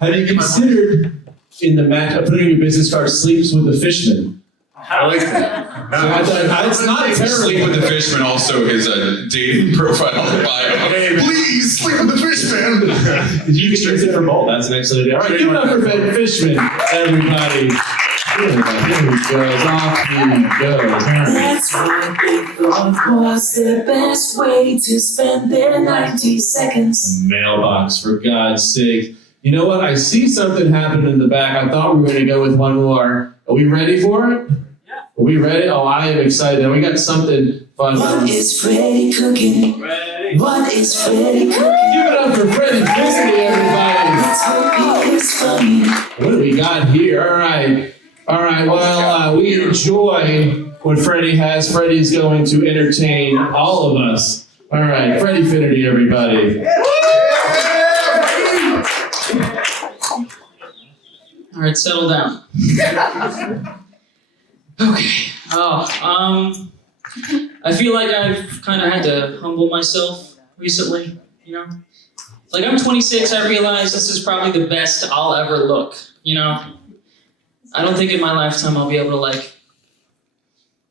Have you considered in the putting in your business card sleeps with the fishman? I like that. It's not terrible. Sleep with the Fishman also is a dating profile bio. Please sleep with the Fishman. You can consider both. That's an excellent idea. All right, give it up for Ben Fishman, everybody. Here he goes. Off he goes. That's what they thought was the best way to spend their 90 seconds. Mailbox, for God's sake. You know what? I see something happen in the back. I thought we were going to go with one more. Are we ready for it? Yeah. Are we ready? Oh, I am excited. We got something fun. What is Freddie cooking? Ready. What is Freddie cooking? Give it up for Freddie Fisky, everybody. Let's hope he is funny. What do we got here? All right. Well, we enjoy what Freddie has. Freddie's going to entertain all of us. All right. Freddie Finnerty, everybody. All right, settle down. Okay. I feel like I've kind of had to humble myself recently, you know? Like, I'm 26, I realize this is probably the best I'll ever look, you know? I don't think in my lifetime I'll be able to, like,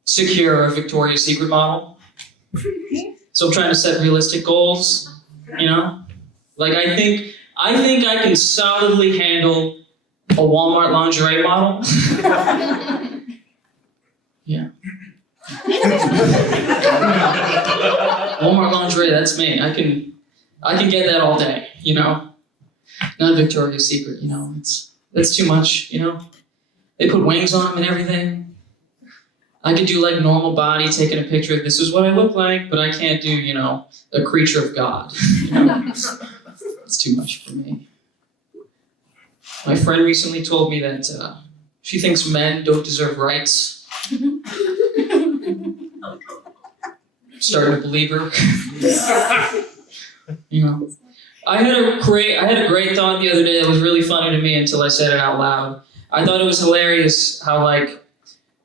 secure a Victoria's Secret model. So I'm trying to set realistic goals, you know? Like, I think I can solidly handle a Walmart lingerie model. Yeah. Walmart lingerie, that's me. I can get that all day, you know? Not Victoria's Secret, you know? That's too much, you know? They put wings on them and everything. I could do like normal body, taking a picture of this is what I look like, but I can't do, you know, a creature of God. You know? It's too much for me. My friend recently told me that she thinks men don't deserve rights. I'm starting to believe her. You know, I had a great thought the other day that was really funny to me until I said it out loud. I thought it was hilarious how like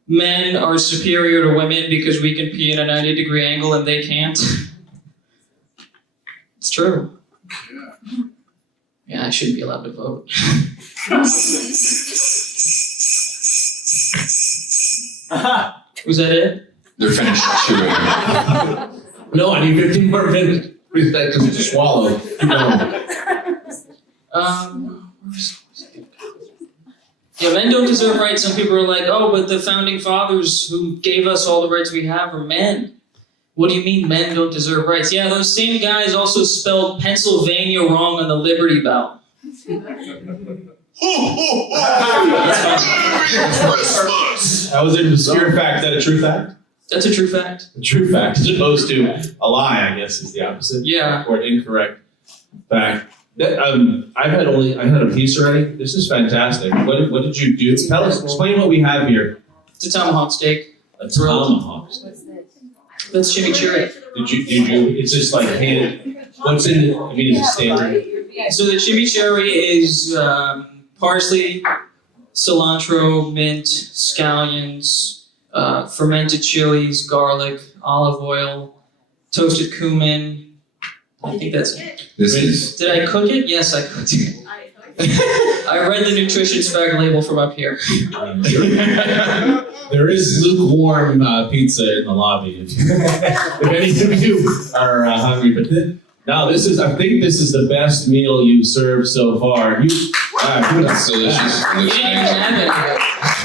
men are superior to women because we can pee in a 90-degree angle and they can't. It's true. Yeah, I shouldn't be allowed to vote. Was that it? They're finished chewing. No, I need 15 more minutes. Because it's a swallow. Yeah, men don't deserve rights. Some people are like, oh, but the founding fathers who gave us all the rights we have are men. What do you mean men don't deserve rights? Yeah, those same guys also spelled Pennsylvania wrong on the Liberty Bell. That was an obscure fact. Is that a true fact? That's a true fact. A true fact, as opposed to a lie, I guess, is the opposite. Yeah. Or an incorrect fact. That, I had a piece already. This is fantastic. What did you do? Tell us, explain what we have here. It's a tomahawk steak. A tomahawk steak. That's chimichurri. Did you? It's just like hand. What's in it? I mean, is it standard? So the chimichurri is parsley, cilantro, mint, scallions, fermented chilies, garlic, olive oil, toasted cumin. I think that's it. Did I cook it? Yes, I cooked it. I read the nutrition fact label from up here. There is lukewarm pizza in the lobby if any of you are hungry. But I think this is the best meal you've served so far. That's delicious.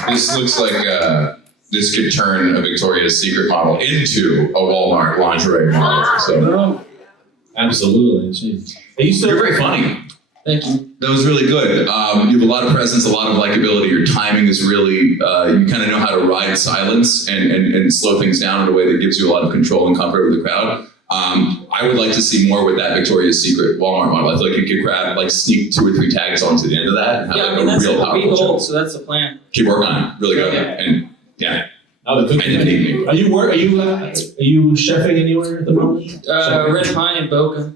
This looks like this could turn a Victoria's Secret model into a Walmart lingerie model. So. Absolutely. You're very funny. Thank you. That was really good. You have a lot of presence, a lot of likability. Your timing is really, you kind of know how to ride silence and slow things down in a way that gives you a lot of control and comfort with the crowd. I would like to see more with that Victoria's Secret Walmart model. I feel like you could grab, sneak 2 or 3 tags onto the end of that and have that's a real what we powerful hold, show. so that's the plan. Keep working on it. Really good. And yeah. Oh, the cooking. Are you chefing anywhere at the moment? Red Pine and Boca.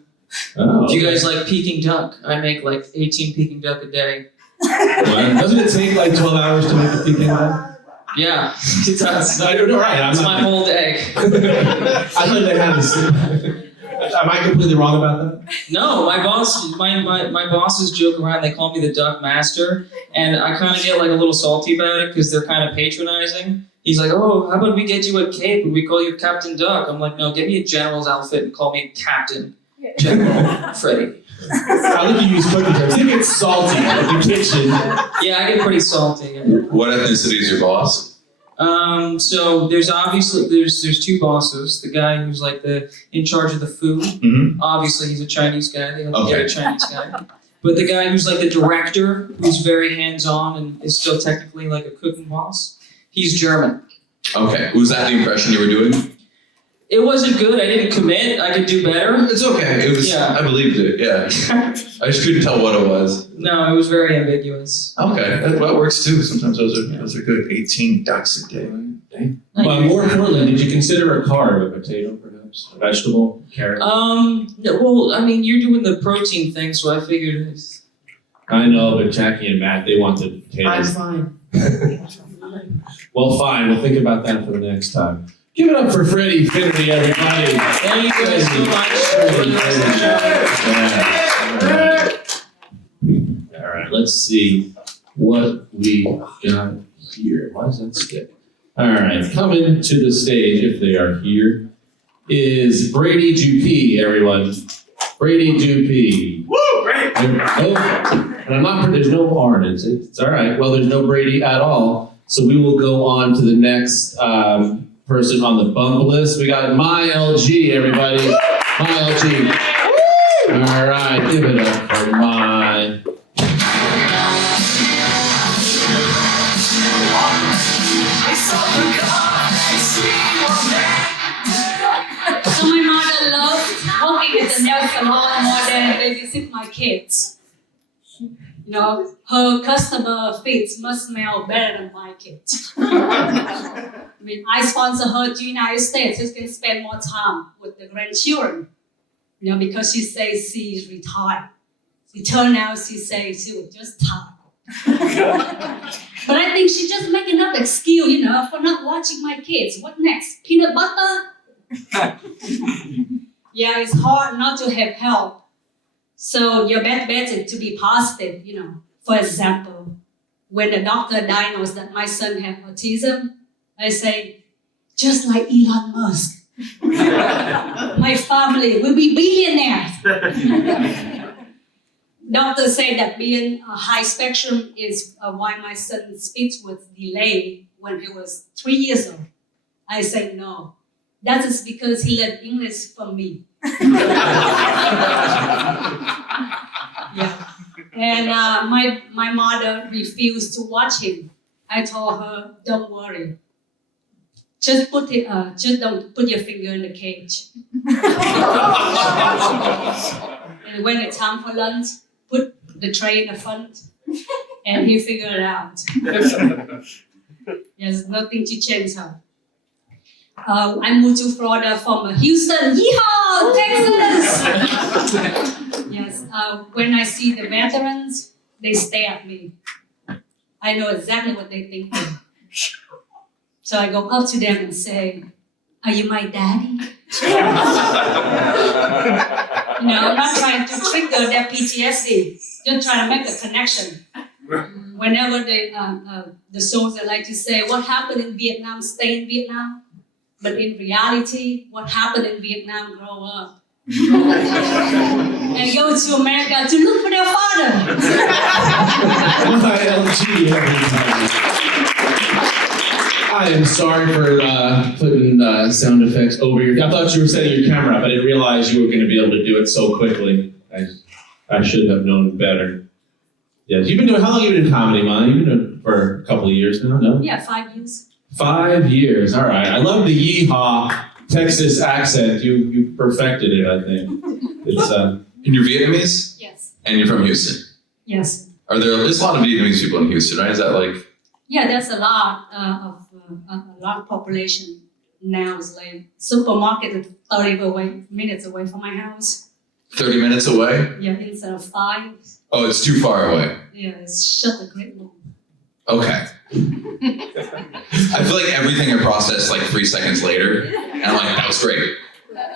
Oh, If you guys like Peking duck, I make like 18 Peking duck a day. Doesn't it take like 12 hours to make a Peking duck? Yeah, it does. No, you're right. It's my whole day. I thought they had this. Am I completely wrong about that? No, my bosses joke around. They call me the duck master, and I kind of get like a little salty about it because they're kind of patronizing. He's like, oh, how about we get you a cape and we call you Captain Duck? I'm like, no, give me a general's outfit and call me Captain General Freddy. I think you use cooking terms. They get salty in the kitchen. Yeah, I get pretty salty. Yeah. What ethnicity is your boss? So there's obviously there's 2 bosses. The guy who's like in charge of the food. Mm-hmm. Obviously, he's a Chinese guy. They have to get a Chinese guy. But the guy who's like the director, who's very hands-on and is still technically like a cooking boss, he's German. Okay. Was that the impression you were doing? It wasn't good. I didn't commit. I could do better. It's okay. It was. Yeah. I believed it. Yeah. I just couldn't tell what it was. No, it was very ambiguous. Okay, that works too. Sometimes those are good. 18 ducks a day. But more importantly, did you consider a carb, a potato, perhaps, a vegetable, carrot? Well, I mean, you're doing the protein thing, so I figured. I know, but Jackie and Matt, they want the potatoes. I'm fine. Well, fine. We'll think about that for the next time. Give it up for Freddie Finnery, everybody. Thank you guys so much. All right, let's see what we got here. Why does that stick? All right, coming to the stage, if they are here, is Brady Dupuy, everyone. Brady Dupuy. Woo, great. And I'm not, there's no R in it. It's all right. Well, there's no Brady at all. So we will go on to the next person on the bump list. We got My LG, everybody. My LG. All right, give it up for My. So my mother loves working at the nail salon more than babysit my kids. You know, her customer feeds must smell better than my kids. I mean, I sponsor her to the United States so she can spend more time with the grandchildren. Because she says she's retired. It turned out she says she was just tired. But I think she's just making up excuse, for not watching my kids. What next? Peanut butter? Yeah, it's hard not to have help. So your best bet is to be positive, For example, when the doctor diagnosed that my son had autism, I say, just like Elon Musk, my family will be billionaires. Doctors say that being a high spectrum is why my son's speech was delayed when he was 3 years old. I say no. That is because he learned English from me. Yeah. And my mother refused to watch him. I told her, don't worry. Just don't put your finger in the cage. And when it's time for lunch, put the tray in the front, and he figured it out. There's nothing to change her. I moved to Florida from Houston, yeehaw, Texas! Yes, when I see the veterans, they stare at me. I know exactly what they think. So I go up to them and say, are you my daddy? I'm not trying to trigger their PTSD, just trying to make a connection. Whenever the soldiers like to say, what happened in Vietnam, stay in Vietnam. But in reality, what happened in Vietnam, grow up. And go to America to look for their father. I am sorry for putting sound effects over your. I thought you were setting your camera up. I didn't realize you were going to be able to do it so quickly. I should have known better. Yes, you've been doing. How long have you been in comedy, Ma? You've been doing it for a couple of years now, no? Yeah, 5 years. 5 years. All right. I love the yeehaw Texas accent. You perfected it. I think. It's And you're Vietnamese? Yes. And you're from Houston? Yes. There's a lot of Vietnamese people in Houston, right? Is that like? Yeah, there's a lot of population now. It's like supermarket is 30 minutes away from my house. 30 minutes away? Yeah, instead of 5. Oh, it's too far away. Yeah, it's shut the great mall. Okay. I feel like everything I processed like 3 seconds later, and I'm like, that was great.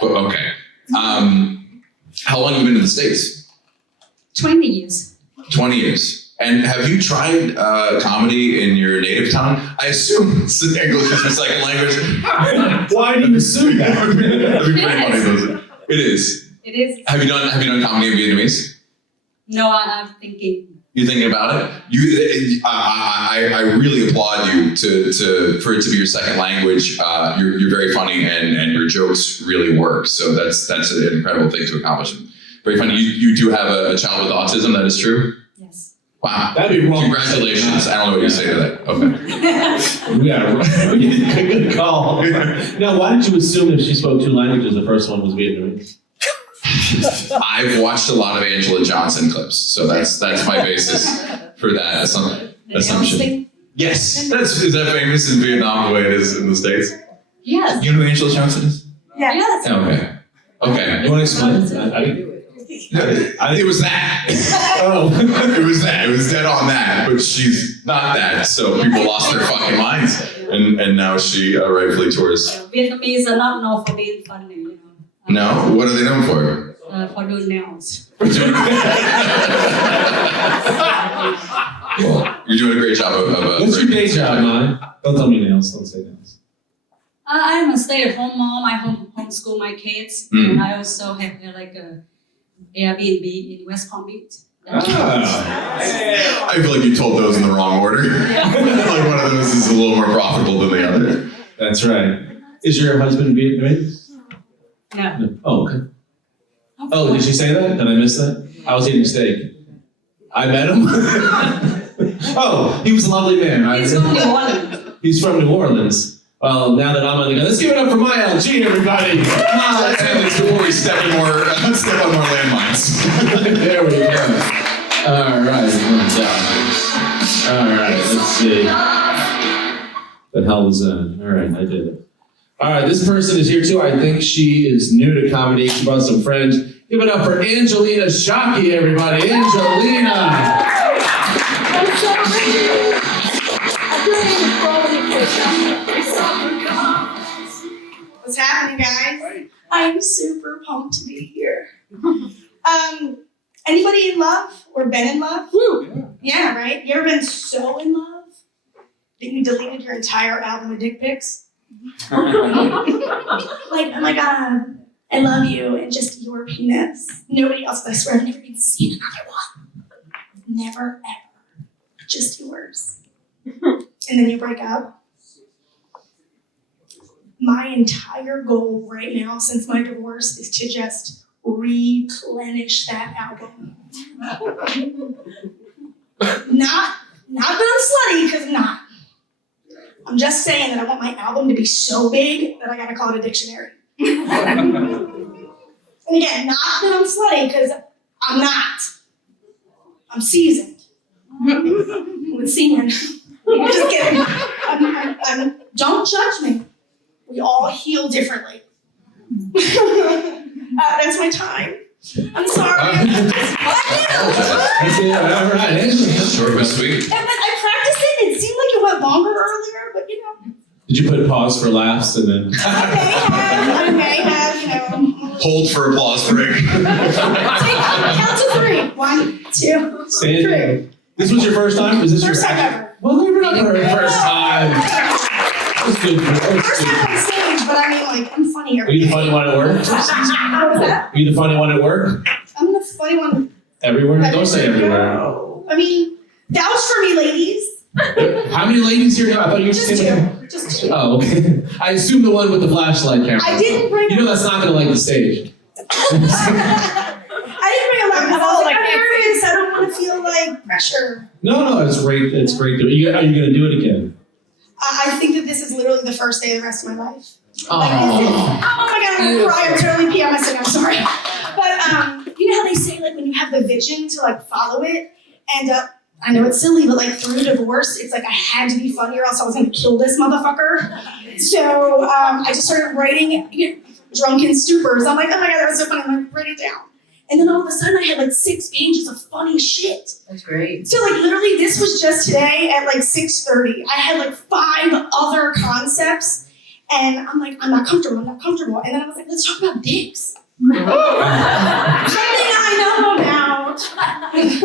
But okay. How long have you been in the States? 20 years. 20 years. And have you tried comedy in your native tongue? I assume English is your second language. Why do you assume that? That'd be pretty funny, though. It is. It is. Have you done comedy in Vietnamese? No, I'm thinking. You thinking about it? I really applaud you for it to be your second language. You're very funny and your jokes really work. So that's an incredible thing to accomplish. Very funny. You do have a child with autism. That is true. Yes. Wow. That'd be wrong. Congratulations. I don't know what you say to that. Okay. Yeah. Good call. Now, why did you assume if she spoke 2 languages, the first one was Vietnamese? I've watched a lot of Angela Johnson clips, so that's my basis for that assumption. Yes, is that famous in Vietnam the way it is in the States? Yes. You know who Angela Johnson is? Yes. Okay. You want to explain? It was that. Oh. It was that. It was dead on that, but she's not that. So people lost their fucking minds, and now she rightfully tours. Vietnamese are not known for being funny. No? What are they known for? For doing nails. Well, you're doing a great job of What's your day job, man? Don't tell me nails. Don't say nails. I'm a stay-at-home mom. I homeschool my kids, and I also have like a Airbnb in West Palm Beach. I feel like you told those in the wrong order. Like one of those is a little more profitable than the other. That's right. Is your husband Vietnamese? No. Oh, okay. Oh, did she say that? Did I miss that? I was eating steak. I met him? Oh, he was a lovely man. He's from New Orleans. He's from New Orleans. Well, now that I'm on the go, let's give it up for my LG, everybody. Let's end this before we step on more landmines. There we go. All right. All right, let's see. The hell was that? All right, I did it. All right, this person is here too. I think she is new to comedy. She brought some friends. Give it up for Angelina Shockey, everybody. Angelina. I'm so guys. I'm super pumped to be here. Anybody in love or been in love? Woo! Yeah, right? You ever been so in love that you deleted your entire album of dick pics? Like, oh my God, I love you, and just your penis. Nobody else, I swear, I've never even seen another one. Never, ever. Just yours. And then you break up. My entire goal right now since my divorce is to just replenish that album. Not that I'm slutty, because I'm not. I'm just saying that I want my album to be so big that I gotta call it a dictionary. And again, not that I'm slutty, because I'm not. I'm seasoned. With semen. Just kidding. Don't judge me. We all heal differently. That's my time. I'm sorry. That's it. All right. Short but sweet. I practiced it. It seemed like it went longer earlier, but you know. Did you put pause for laughs and then? I may have, you know. Hold for applause break. Count to 3. 1, 2, 3. This was your first time? Was this First your time ever. Well, maybe not her first time. That's good. First time on stage, but I mean, like, I'm funny. Were you the funny one at work? What was that? Were you the funny one at work? I'm the funny one. Everywhere? Don't say everywhere. I mean, vouch for me, ladies. How many ladies here now? I thought you were Just saying. Just 2. Oh, okay. I assume the one with the flashlight camera. I didn't bring. You know that's not gonna light the stage. I didn't bring a laptop. I was like, I'm nervous. I don't want to feel like pressure. No, it's great. It's great. Are you gonna do it again? I think that this is literally the first day of the rest of my life. Oh, my God, I'm gonna cry. I'm totally PMSing. I'm sorry. But you know how they say, like, when you have the vision to, like, follow it, and I know it's silly, but, like, through divorce, it's like I had to be funny or else I was gonna kill this motherfucker. So I just started writing, drunken stupors. I'm like, oh my God, that was so funny. I'm like, write it down. And then all of a sudden I had like 6 pages of funny shit. That's great. So like literally this was just today at like 6:30. I had like 5 other concepts and I'm like, I'm not comfortable. And then I was like, let's talk about dicks. Something I know about.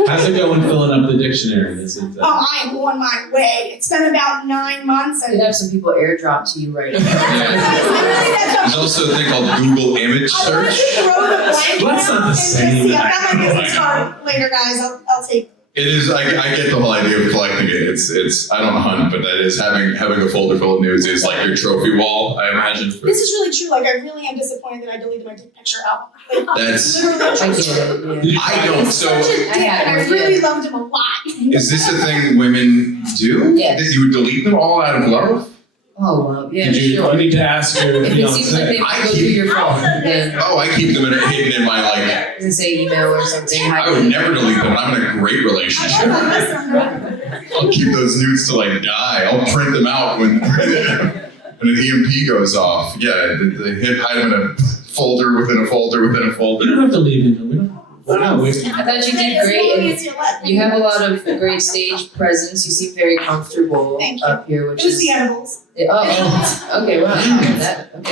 How's it going filling up the dictionary? Oh, I am on my way. It's been about 9 months. You have some people airdrop to you right now. There's also a thing called Google image search. Throw the blank That's not the same. See, I've got my business card later, guys. I'll take. It is. I get the whole idea of collecting it. It's. I don't hunt, but that is having a folder full of nudes is like your trophy wall. I imagine. This is really true. Like I really am disappointed that I deleted my dick picture album. Like, That's. I don't. So. I really loved him a lot. Is this a thing women do? Yes. That you would delete them all out of love? Oh, well, yeah, You need to ask your If it seems like they I go through your phone, then Oh, I keep them hidden in my like. does it say email or something? I would never delete them. I'm in a great relationship. I'll keep those nudes till I die. I'll print them out when an EMP goes off. Yeah, they hide them in a folder within a folder within a folder. You don't have to leave it. Wow, I thought you did great. And you have a lot of great stage presence. You seem very comfortable up here, which It was is. the edibles. Okay, wow.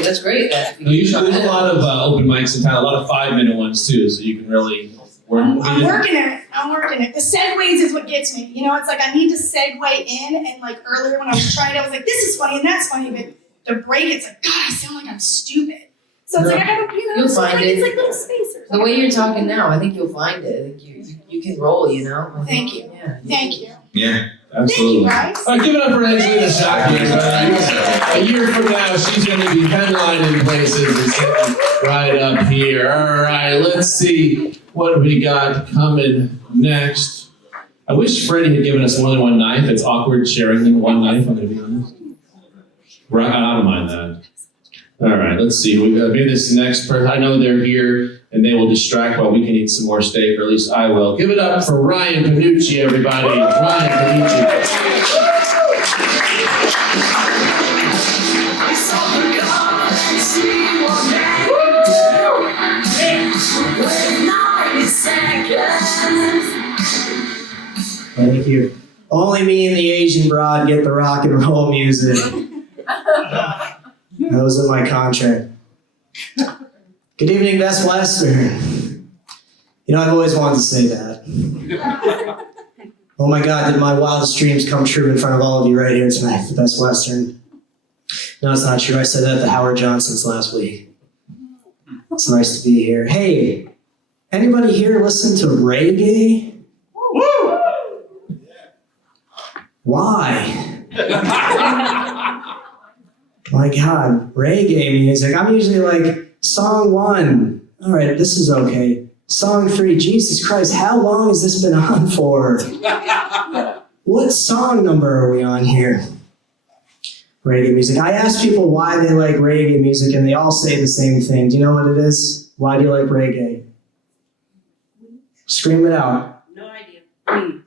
That's great. No, usually there's a lot of open mics in town, a lot of 5-minute ones too, so you can really work. I'm working it. The segues is what gets me. You know, it's like I need to segue in, and like earlier when I was trying, I was like, this is funny and that's funny, but to break it's like, God, I sound like I'm stupid. So it's like I gotta, You'll find it. It's like little spacers. The way you're talking now, I think you'll find it. I think you can roll, you know? Thank you. Yeah. Thank you. Yeah. Absolutely. Thank you, guys. All right, give it up for Angelina Shockey. A year from now, she's going to be headlining places and sitting right up here. All right, let's see what we got coming next. I wish Freddie had given us more than one knife. It's awkward sharing one knife, I'm going to be honest. Right, I don't mind that. All right, let's see. We've got maybe this next person. I know they're here and they will distract while we can eat some more steak, or at least I will. Give it up for Ryan Panucci, everybody. Ryan Panucci. Thank you. Only me and the Asian broad get the rock and roll music. That was in my contract. Good evening, Best Western. You know, I've always wanted to say that. Oh my God, did my wildest dreams come true in front of all of you right here tonight, the Best Western? No, it's not true. I said that to Howard Johnson's last week. It's nice to be here. Hey, anybody here listen to reggae? Woo! Why? My God, reggae music. I'm usually like, song 1. All right, this is okay. Song 3, Jesus Christ, how long has this been on for? What song number are we on here? Reggae music. I ask people why they like reggae music, and they all say the same thing. Do you know what it is? Why do you like reggae? Scream it out. No idea.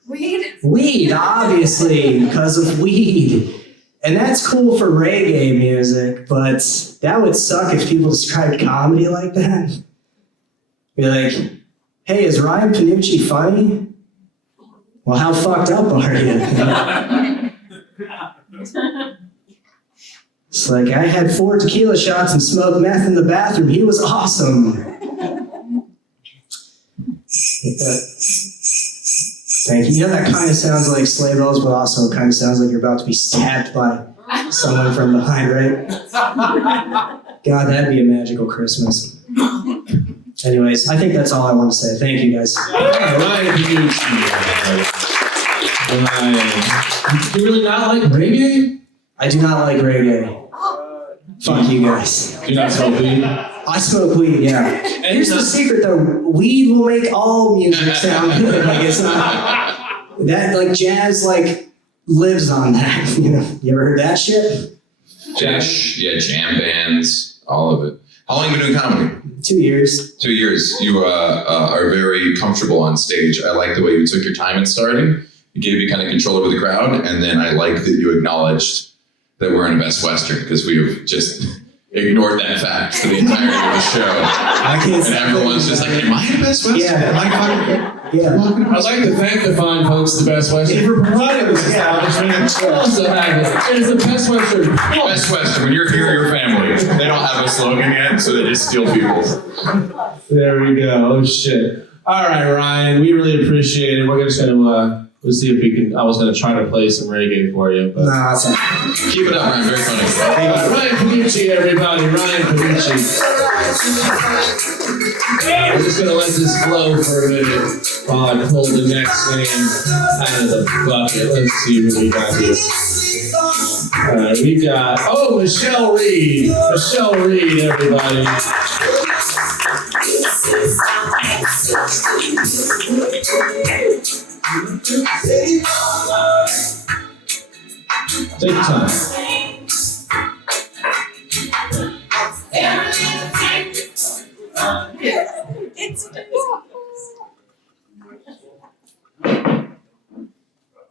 Weed? Weed, obviously, because of weed. And that's cool for reggae music, but that would suck if people described comedy like that. Be like, hey, is Ryan Panucci funny? Well, how fucked up are you? It's like, I had 4 tequila shots and smoked meth in the bathroom. He was awesome. Thank you. You know, that kind of sounds like sleigh bells, but also kind of sounds like you're about to be stabbed by someone from behind, right? God, that'd be a magical Christmas. Anyways, I think that's all I want to say. Thank you, guys. Ryan, you really not like reggae? I do not like reggae. Fuck you guys. Do you not smoke weed? I smoke weed, yeah. Here's the secret though, weed will make all music sound good. Like it's not that like jazz like lives on that. You know, you ever heard that shit? Yeah, jam bands, all of it. How long have you been doing comedy? 2 years. 2 years. You are very comfortable on stage. I like the way you took your time in starting. It gave you kind of control over the crowd, and then I like that you acknowledged that we're in a Best Western because we have just ignored that fact for the entirety of the show. And everyone's just like, am I in Best Western? Yeah. I'd like to thank the fine folks at the Best Western for providing this establishment. Also have it. It is the Best Western. Best Western. When you're here, your family. They don't have a slogan yet, so they just steal people's. There we go. Oh shit. All right, Ryan. We really appreciate it. We're just gonna let's see if we can. I was gonna try to play some reggae for you, but nah, it's not. Keep it up, Ryan. Very funny. Ryan Panucci, everybody. Ryan Panucci. We're just gonna let this flow for a minute while I pull the next name out of the bucket. Let's see what we got here. All right, we got Michelle Reed. Michelle Reed, everybody. Take your time.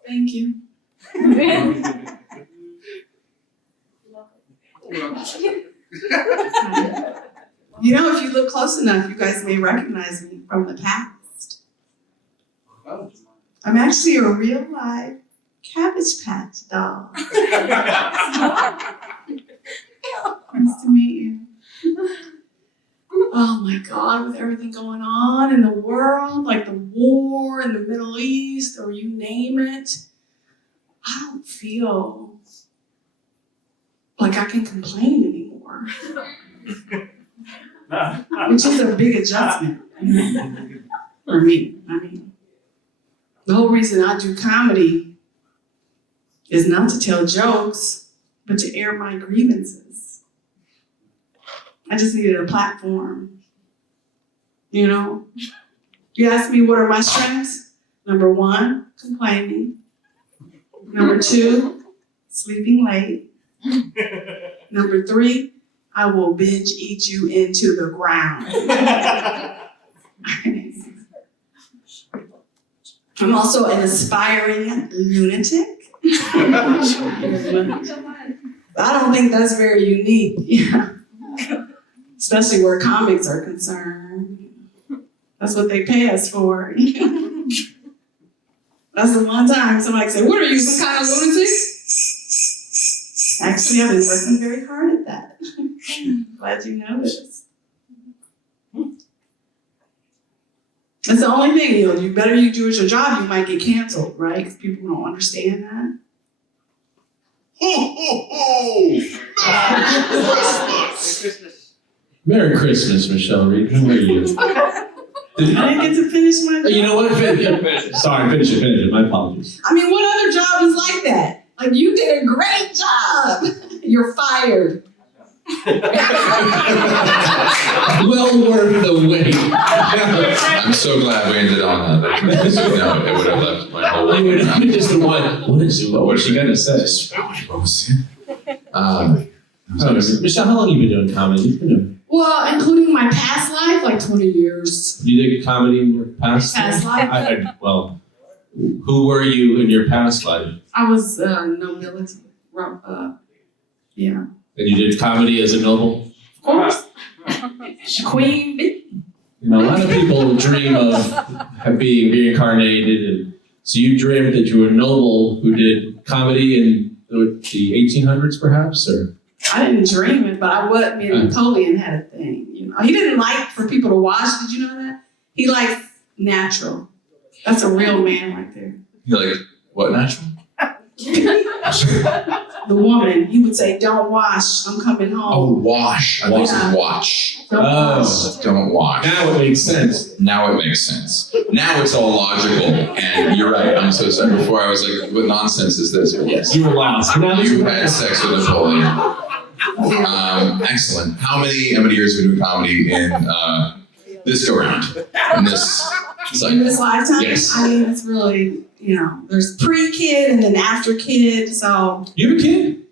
Thank you. You know, if you look close enough, you guys may recognize me from the past. I'm actually a real live Cabbage Patch doll. Nice to meet you. Oh my God, with everything going on in the world, like the war in the Middle East, or you name it, I don't feel like I can complain anymore. Which is a big adjustment for me. I mean, the whole reason I do comedy is not to tell jokes, but to air my grievances. I just needed a platform. You know? You ask me what are my strengths? Number 1, complaining. Number 2, sleeping late. Number 3, I will binge eat you into the ground. I'm also an aspiring lunatic. I don't think that's very unique. Yeah. Especially where comics are concerned. That's what they pay us for. That's the one time somebody said, what are you, some kind of lunatic? Actually, I've been working very hard at that. Glad you noticed. That's the only thing. You know, you better you do as your job, you might get canceled, right? Because people don't understand that. Merry Christmas, Michelle Reed. How are you? I didn't get to finish my job. You know what? Sorry, finish it. My apologies. I mean, what other job is like that? Like, you did a great job. You're fired. Well worth the wait. I'm so glad we ended on that. No, it would have left my whole life. Just the one. What's she gonna say? Michelle, how long have you been doing comedy? Well, including my past life, like 20 years. You did comedy in your past life? Well, who were you in your past life? I was nobility. Yeah. And you did comedy as a noble? Of course. Queen. You know, a lot of people dream of being reincarnated, and so you dreamed that you were a noble who did comedy in the 1800s, perhaps, or? I didn't dream it, but I would. Me and Napoleon had a thing. You know, he didn't like for people to watch. Did you know that? He likes natural. That's a real man right there. You like what natural? The woman, he would say, "Don't wash. I'm coming home." Oh, wash. I thought you said watch. Don't wash. Now it makes sense. Now it makes sense. Now it's all logical. And you're right. I'm so sorry. Before I was like, what nonsense is this? But yes. You were lost. You had sex with Napoleon. Excellent. How many years have you been doing comedy in this go round? In this lifetime? Yes. I mean, it's really, you know, there's pre-kid and then after kid. So you have a kid?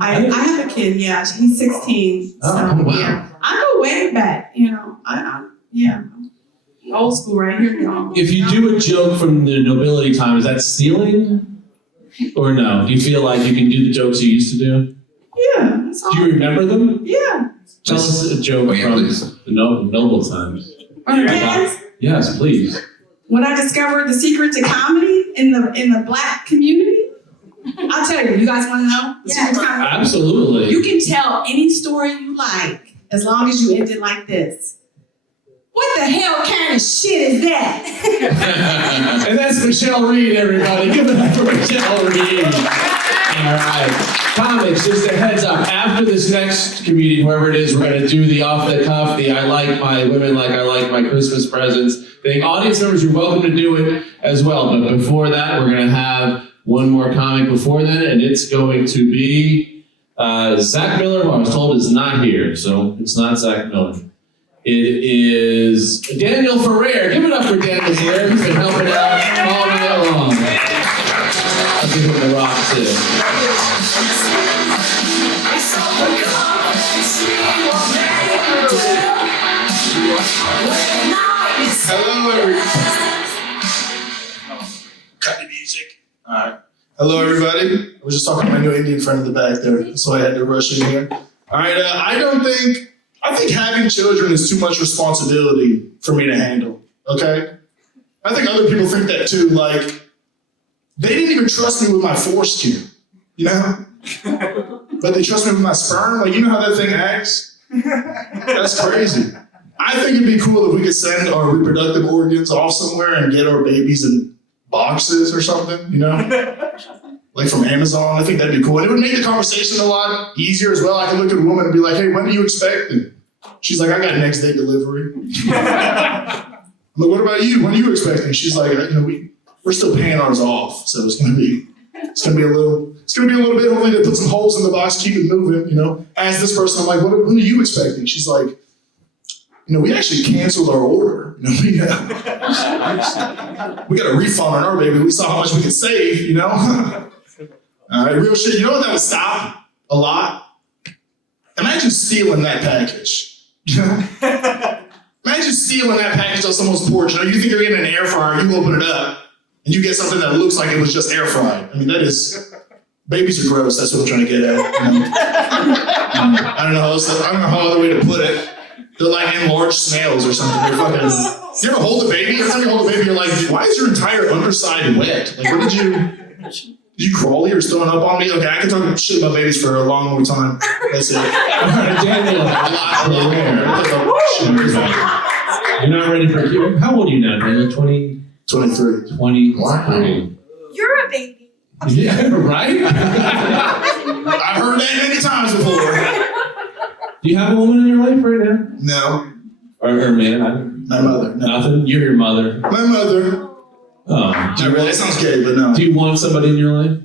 I have a kid. Yeah, he's 16. Oh, so, wow. Yeah, I go way back. You know, yeah, old school right here, y'all. If you do a joke from the nobility time, is that stealing? Or no? Do you feel like you can do the jokes you used to do? Yeah. Do you remember them? Yeah. Tell us a joke from the noble times. From the past? Yes, please. When I discovered the secret to comedy in the Black community, I'll tell you. You guys want to know the secret to comedy? Absolutely. You can tell any story you like as long as you end it like this. What the hell kind of shit is that? And that's Michelle Reed, everybody. Give it up for Michelle Reed. All right. Comics, just a heads up. After this next comedian, whoever it is, we're going to do the off the cuff, the I like my women like I like my Christmas presents thing. Audience members, you're welcome to do it as well. But before that, we're going to have one more comic before then, and it's going to be Zach Miller, who I was told is not here. So it's not Zach Miller. It is Daniel Ferrer. Give it up for Daniel Ferrer. He's been helping out all night long. I'll give him the rock, too. Hello, everybody. Cut the music. All right. Hello, everybody. I was just talking to my new Indian friend in the back there, so I had to rush in here. All right. I think having children is too much responsibility for me to handle. Okay. I think other people think that too. Like, they didn't even trust me with my foreskin, you know? But they trust me with my sperm. Like, you know how that thing acts? That's crazy. I think it'd be cool if we could send our reproductive organs off somewhere and get our babies in boxes or something, you know? Like from Amazon. I think that'd be cool. And it would make the conversation a lot easier as well. I could look at a woman and be like, hey, when do you expect it? She's like, I got next day delivery. I'm like, what about you? When are you expecting? She's like, you know, we're still paying ours off. So it's gonna be a little bit. Hopefully they put some holes in the box, keep it moving, you know? As this person, I'm like, when are you expecting? She's like, you know, we actually canceled our order. You know, we got a refund on our baby. We saw how much we could save, you know? All right, real shit. You know what that would stop a lot? Imagine stealing that package. Imagine stealing that package off someone's porch. You know, you think you're getting an air fryer, you open it up, and you get something that looks like it was just air fried. I mean, babies are gross. That's what I'm trying to get at. You know? I don't know how other way to put it. They're like enlarged snails or something. They're fucking. You ever hold a baby? Every time you hold a baby, you're like, why is your entire underside wet? Like, what did you crawly or throwing up on me? Okay, I can talk shit about babies for a long time. That's it. Daniel, You're not ready for a kid. How old are you now, Daniel? 20? 23. 23. You're a baby. Yeah, right? I've heard that many times before. Do you have a woman in your life right now? No. Or man? My mother. No. Nothing? You're your mother. My mother. Oh. Not really. That sounds gay, but no. Do you want somebody in your life?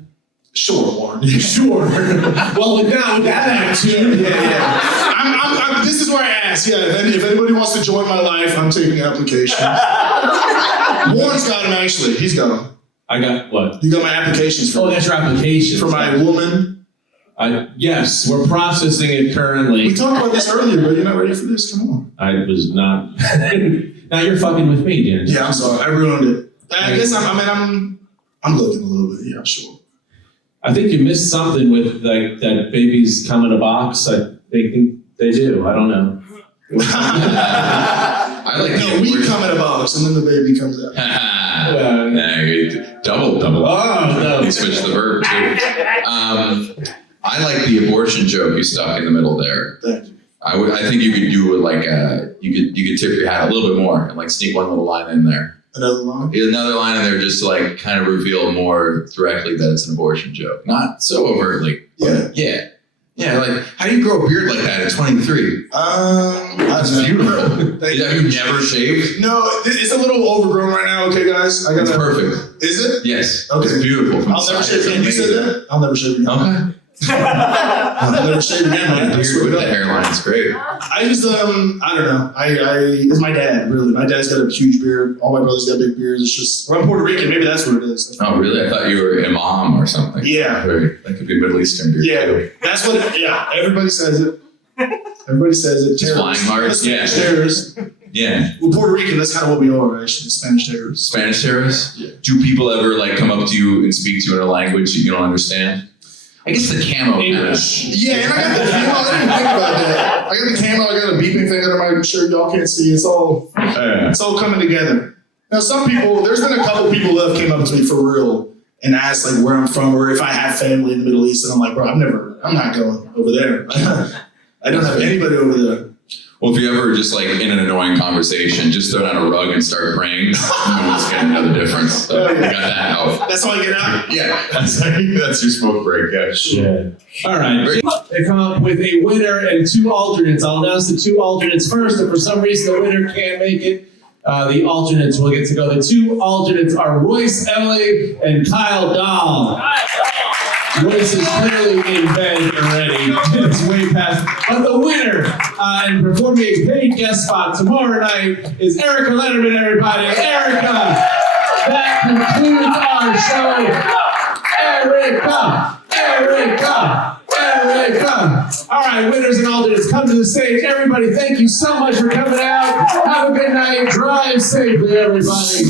Sure, Warren. Sure. Well, with that attitude. Yeah. This is where I ask. Yeah, if anybody wants to join my life, I'm taking applications. Warren's got them, actually. He's got them. I got what? You got my applications for that's your application. For my woman. Yes, we're processing it currently. We talked about this earlier, but you're not ready for this. Come on. I was not. Now you're fucking with me, Dan. Yeah, I'm sorry. I ruined it. I guess I'm looking a little bit. Yeah, sure. I think you missed something with like that babies come in a box. I think they do. I don't know. I like we come in a box and then the baby comes out. Double. Oh, no. You switch the verb too. I like the abortion joke you stuck in the middle there. Thank you. I think you could do it like you could tip your hat a little bit more and like sneak one little line in there. Another line? Another line in there just to like kind of reveal more directly that it's an abortion joke. Not so overtly. Yeah. Yeah, like, how do you grow a beard like that at 23? That's beautiful. Have you never shaved? No, it's a little overgrown right now, okay, guys? It's perfect. Is it? Yes. Okay. It's beautiful. I'll never shave again. You said that? I'll never shave again. Okay. I'll never shave again, man. Beard with the hairline, it's great. I just, I don't know. It's my dad, really. My dad's got a huge beard. All my brothers got big beards. It's just, I'm Puerto Rican. Maybe that's what it is. Oh, really? I thought you were imam or something. Yeah. That could be Middle Eastern beard. Yeah. That's what, everybody says it. Everybody says it. It's flying hard. Yeah. Terrorists. Yeah. Well, Puerto Rican, that's kind of what we are, actually. Spanish terrorists. Spanish terrorists? Yeah. Do people ever like come up to you and speak to you in a language that you don't understand? I guess the camo English. Yeah, and I got the camo. I didn't even think about that. I got the camo. I got a beeping thing under my shirt. Y'all can't see. It's all coming together. Now, some people, there's been a couple people that have came up to me for real and asked like where I'm from or if I have family in the Middle East, and I'm like, bro, I'm not going over there. I don't have anybody over there. Well, if you ever just like in an annoying conversation, just throw down a rug and start praying, and we'll just get another difference. So you got that out. That's all I get out? Yeah, that's your smoke break. Yeah. All right. They come up with a winner and two alternates. I'll announce the two alternates first. If for some reason the winner can't make it, the alternates will get to go. The two alternates are Royce Ellie and Kyle Dahl. Royce is clearly in bed already. It's way past. But the winner and performing a paid guest spot tomorrow night is Erica Letterman, everybody. Erica! That concludes our show. Erica! All right, winners and alternates, come to the stage. Everybody, thank you so much for coming out. Have a good night. Drive safely, everybody.